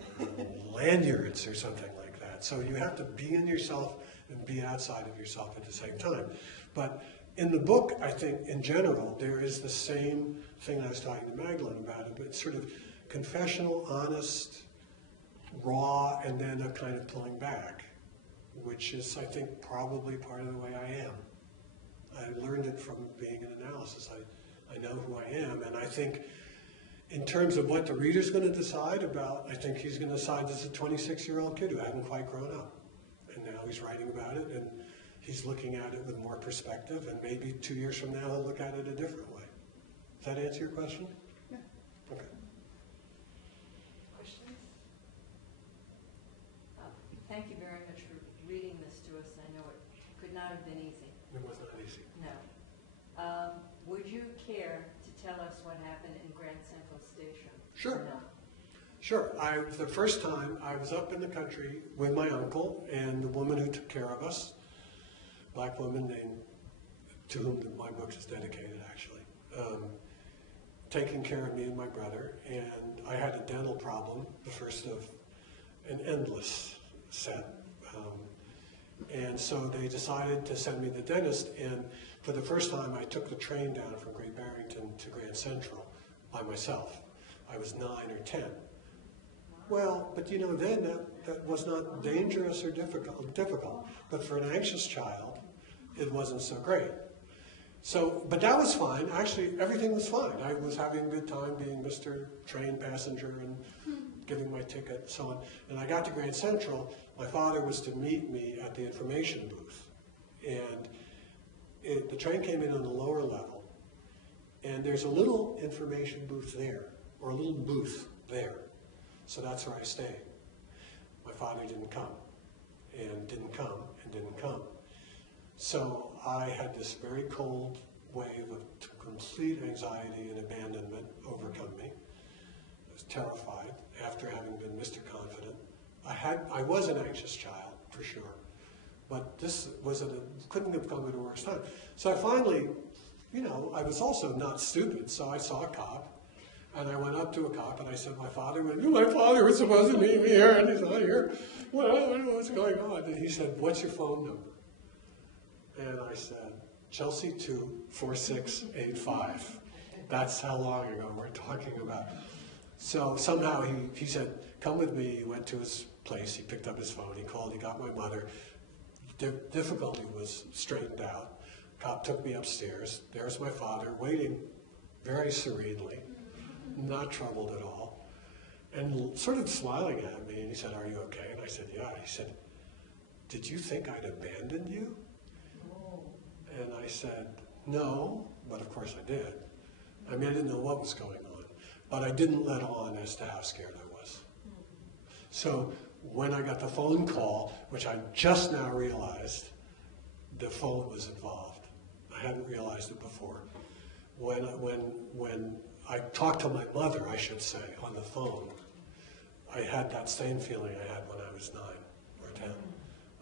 lanyards or something like that. So you have to be in yourself and be outside of yourself at the same time. But in the book, I think, in general, there is the same thing I was talking to Magdalene about. It's sort of confessional, honest, raw, and then a kind of pulling back, which is, I think, probably part of the way I am. I learned it from being an analysis. I know who I am, and I think in terms of what the reader's going to decide about, I think he's going to decide this is a 26-year-old kid who hadn't quite grown up. And now he's writing about it, and he's looking at it with more perspective, and maybe 2 years from now he'll look at it a different way. Does that answer your question? Yeah. Okay. Questions? Thank you very much for reading this to us. I know it could not have been easy. It was not easy. No. Would you care to tell us what happened in Grand Central Station? Sure. No. Sure. The first time I was up in the country with my uncle and the woman who took care of us, black woman named, to whom my book is dedicated actually, taking care of me and my brother. And I had a dental problem, the first of an endless set. And so they decided to send me to the dentist, and for the first time I took the train down from Great Barrington to Grand Central by myself. I was 9 or 10. Well, but you know, then that was not dangerous or difficult. But for an anxious child, it wasn't so great. So, but that was fine. Actually, everything was fine. I was having a good time being Mr. Train Passenger and giving my ticket and so on. And I got to Grand Central. My father was to meet me at the information booth. And the train came in on the lower level. And there's a little information booth there, or a little booth there. So that's where I stayed. My father didn't come, and didn't come, and didn't come. So I had this very cold wave of complete anxiety and abandonment overcome me. I was terrified after having been Mr. Confident. I was an anxious child, for sure. But this couldn't have come at a worse time. So I finally, you know, I was also not stupid, so I saw a cop. And I went up to a cop and I said, my father was supposed to meet me here and he's not here. Well, I don't know what's going on. And he said, what's your phone number? And I said, Chelsea 24685. That's how long ago we're talking about. So somehow he said, come with me. He went to his place. He picked up his phone. He called. He got my mother. Difficulty was straightened out. Cop took me upstairs. There's my father waiting very serenely. Not troubled at all, and sort of smiling at me, and he said, are you okay? And I said, yeah. He said, did you think I'd abandoned you? Oh. And I said, no, but of course I did. I mean, I didn't know what was going on, but I didn't let on as to how scared I was. So when I got the phone call, which I just now realized the phone was involved. I hadn't realized it before. When I talked to my mother, I should say, on the phone, I had that same feeling I had when I was 9 or 10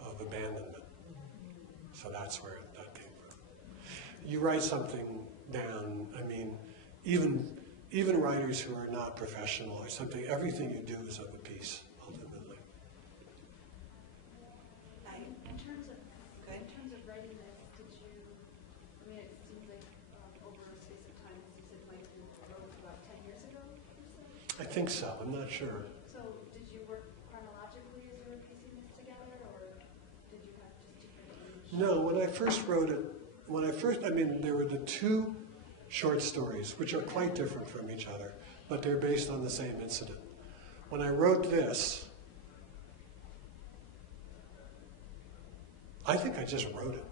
of abandonment. So that's where that came from. You write something down, I mean, even writers who are not professional or something, everything you do is of a piece, ultimately. In terms of writing this, did you, I mean, it seems like over a space of time, you said Mike wrote about 10 years ago or so? I think so, I'm not sure. So did you work chronologically as you were piecing this together, or did you have just different? No, when I first wrote it, I mean, there were the 2 short stories, which are quite different from each other, but they're based on the same incident. When I wrote this, I think I just wrote it.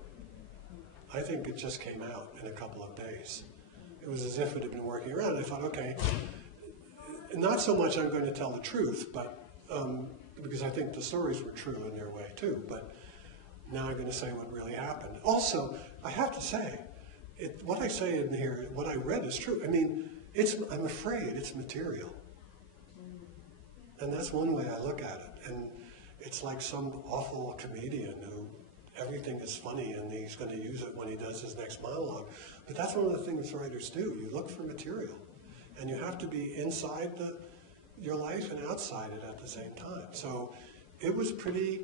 I think it just came out in a couple of days. It was as if it had been working around. I thought, okay, not so much I'm going to tell the truth, but because I think the stories were true in their way too, but now I'm going to say what really happened. Also, I have to say, what I say in here, what I read is true. I mean, I'm afraid it's material. And that's one way I look at it. And it's like some awful comedian who everything is funny and he's going to use it when he does his next monologue. But that's one of the things writers do. You look for material. And you have to be inside your life and outside it at the same time. So it was pretty,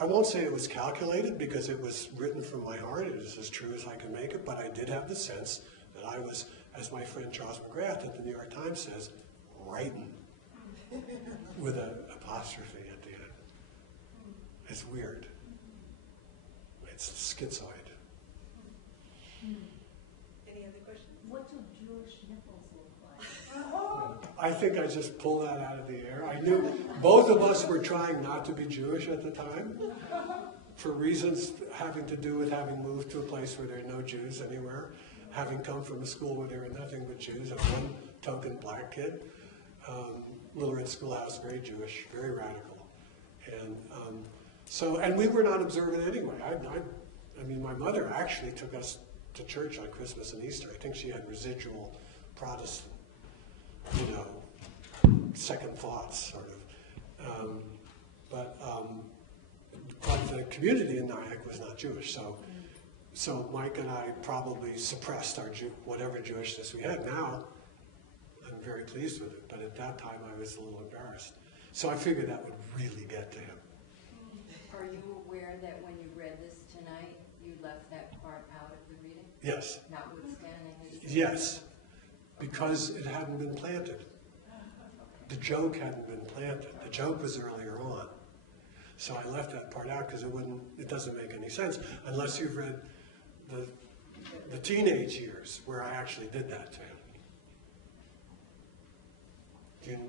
I won't say it was calculated because it was written from my heart. It is as true as I can make it, but I did have the sense that I was, as my friend Charles McGrath at the New York Times says, writing with an apostrophe at the end. It's weird. It's schizoid. Any other questions? What do Jewish nipples look like? I think I just pulled that out of the air. I knew both of us were trying not to be Jewish at the time for reasons having to do with having moved to a place where there are no Jews anywhere, having come from a school where there were nothing but Jews, and one token black kid. Little Red Schoolhouse, very Jewish, very radical. And and we were not observant anyway. I mean, my mother actually took us to church on Christmas and Easter. I think she had residual Protestant, second thoughts, sort of. But the community in Nyack was not Jewish, so Mike and I probably suppressed our whatever Jewishness we had. Now, I'm very pleased with it, but at that time I was a little embarrassed. So I figured that would really get to him. Are you aware that when you read this tonight, you left that part out of the reading? Yes. Notwithstanding his... Yes, because it hadn't been planted. The joke hadn't been planted. The joke was earlier on. So I left that part out because it doesn't make any sense unless you've read the teenage years where I actually did that to him. Never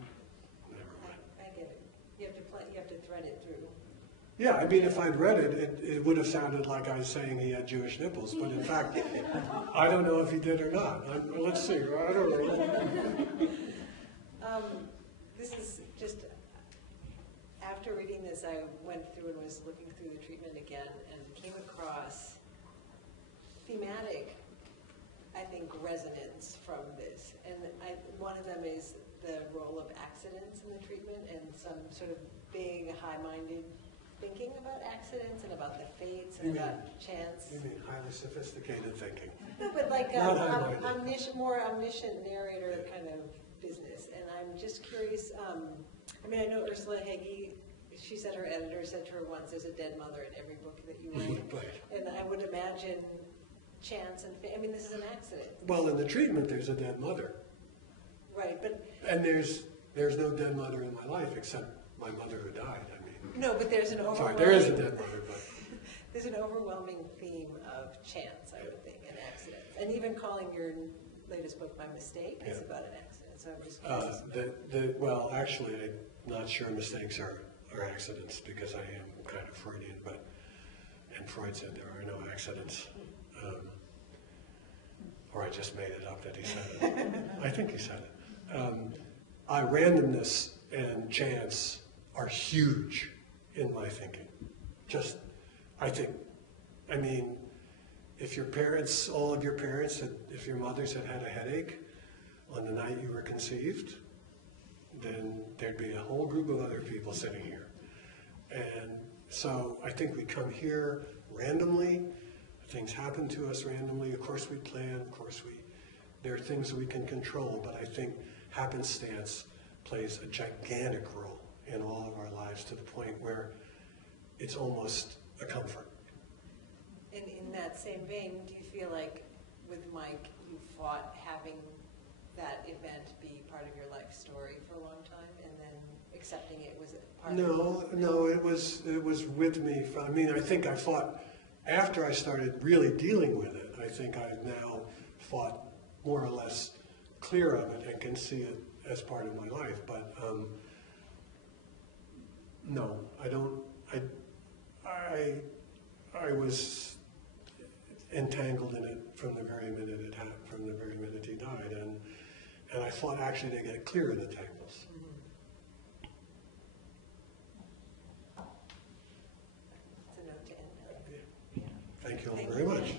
mind. I get it. You have to thread it through. Yeah, I mean, if I'd read it, it would have sounded like I was saying he had Jewish nipples, but in fact, I don't know if he did or not. Let's see, I don't know. This is just, after reading this, I went through and was looking through the treatment again and came across thematic, I think, resonance from this. And one of them is the role of accidents in the treatment and some sort of big, high-minded thinking about accidents and about the fates and about chance. You mean highly sophisticated thinking? No, but like more omniscient narrator Yeah. kind of business. And I'm just curious, I mean, I know Ursula Heggie, she said her editor said to her once, there's a dead mother in every book that you read. Right. And I would imagine chance and fate. I mean, this is an accident. Well, in the treatment, there's a dead mother. Right, but... And there's no dead mother in my life except my mother who died. I mean, No, but there's an overwhelming... sorry, there is a dead mother, but... There's an overwhelming theme of chance, I would think, and accidents. And even calling your latest book My Mistake is about an accident. So I'm just curious. Well, actually, I'm not sure mistakes are accidents because I am kind of Freudian, and Freud said there are no accidents. Or I just made it up that he said it. I think he said it. Randomness and chance are huge in my thinking. Just, I mean, if your parents, all of your parents, if your mothers had a headache on the night you were conceived, then there'd be a whole group of other people sitting here. And so I think we come here randomly. Things happen to us randomly. Of course we plan, of course there are things we can control, but I think happenstance plays a gigantic role in all of our lives to the point where it's almost a comfort. And in that same vein, do you feel like with Mike, you fought having that event be part of your life story for a long time, and then accepting it was part of it? No, it was with me. I mean, I think I fought after I started really dealing with it. I think I've now fought more or less clear of it and can see it as part of my life. But no, I don't. I was entangled in it from the very minute it happened, from the very minute he died, and I fought actually to get clear of the tangles. It's a note to end. Thank you all very much.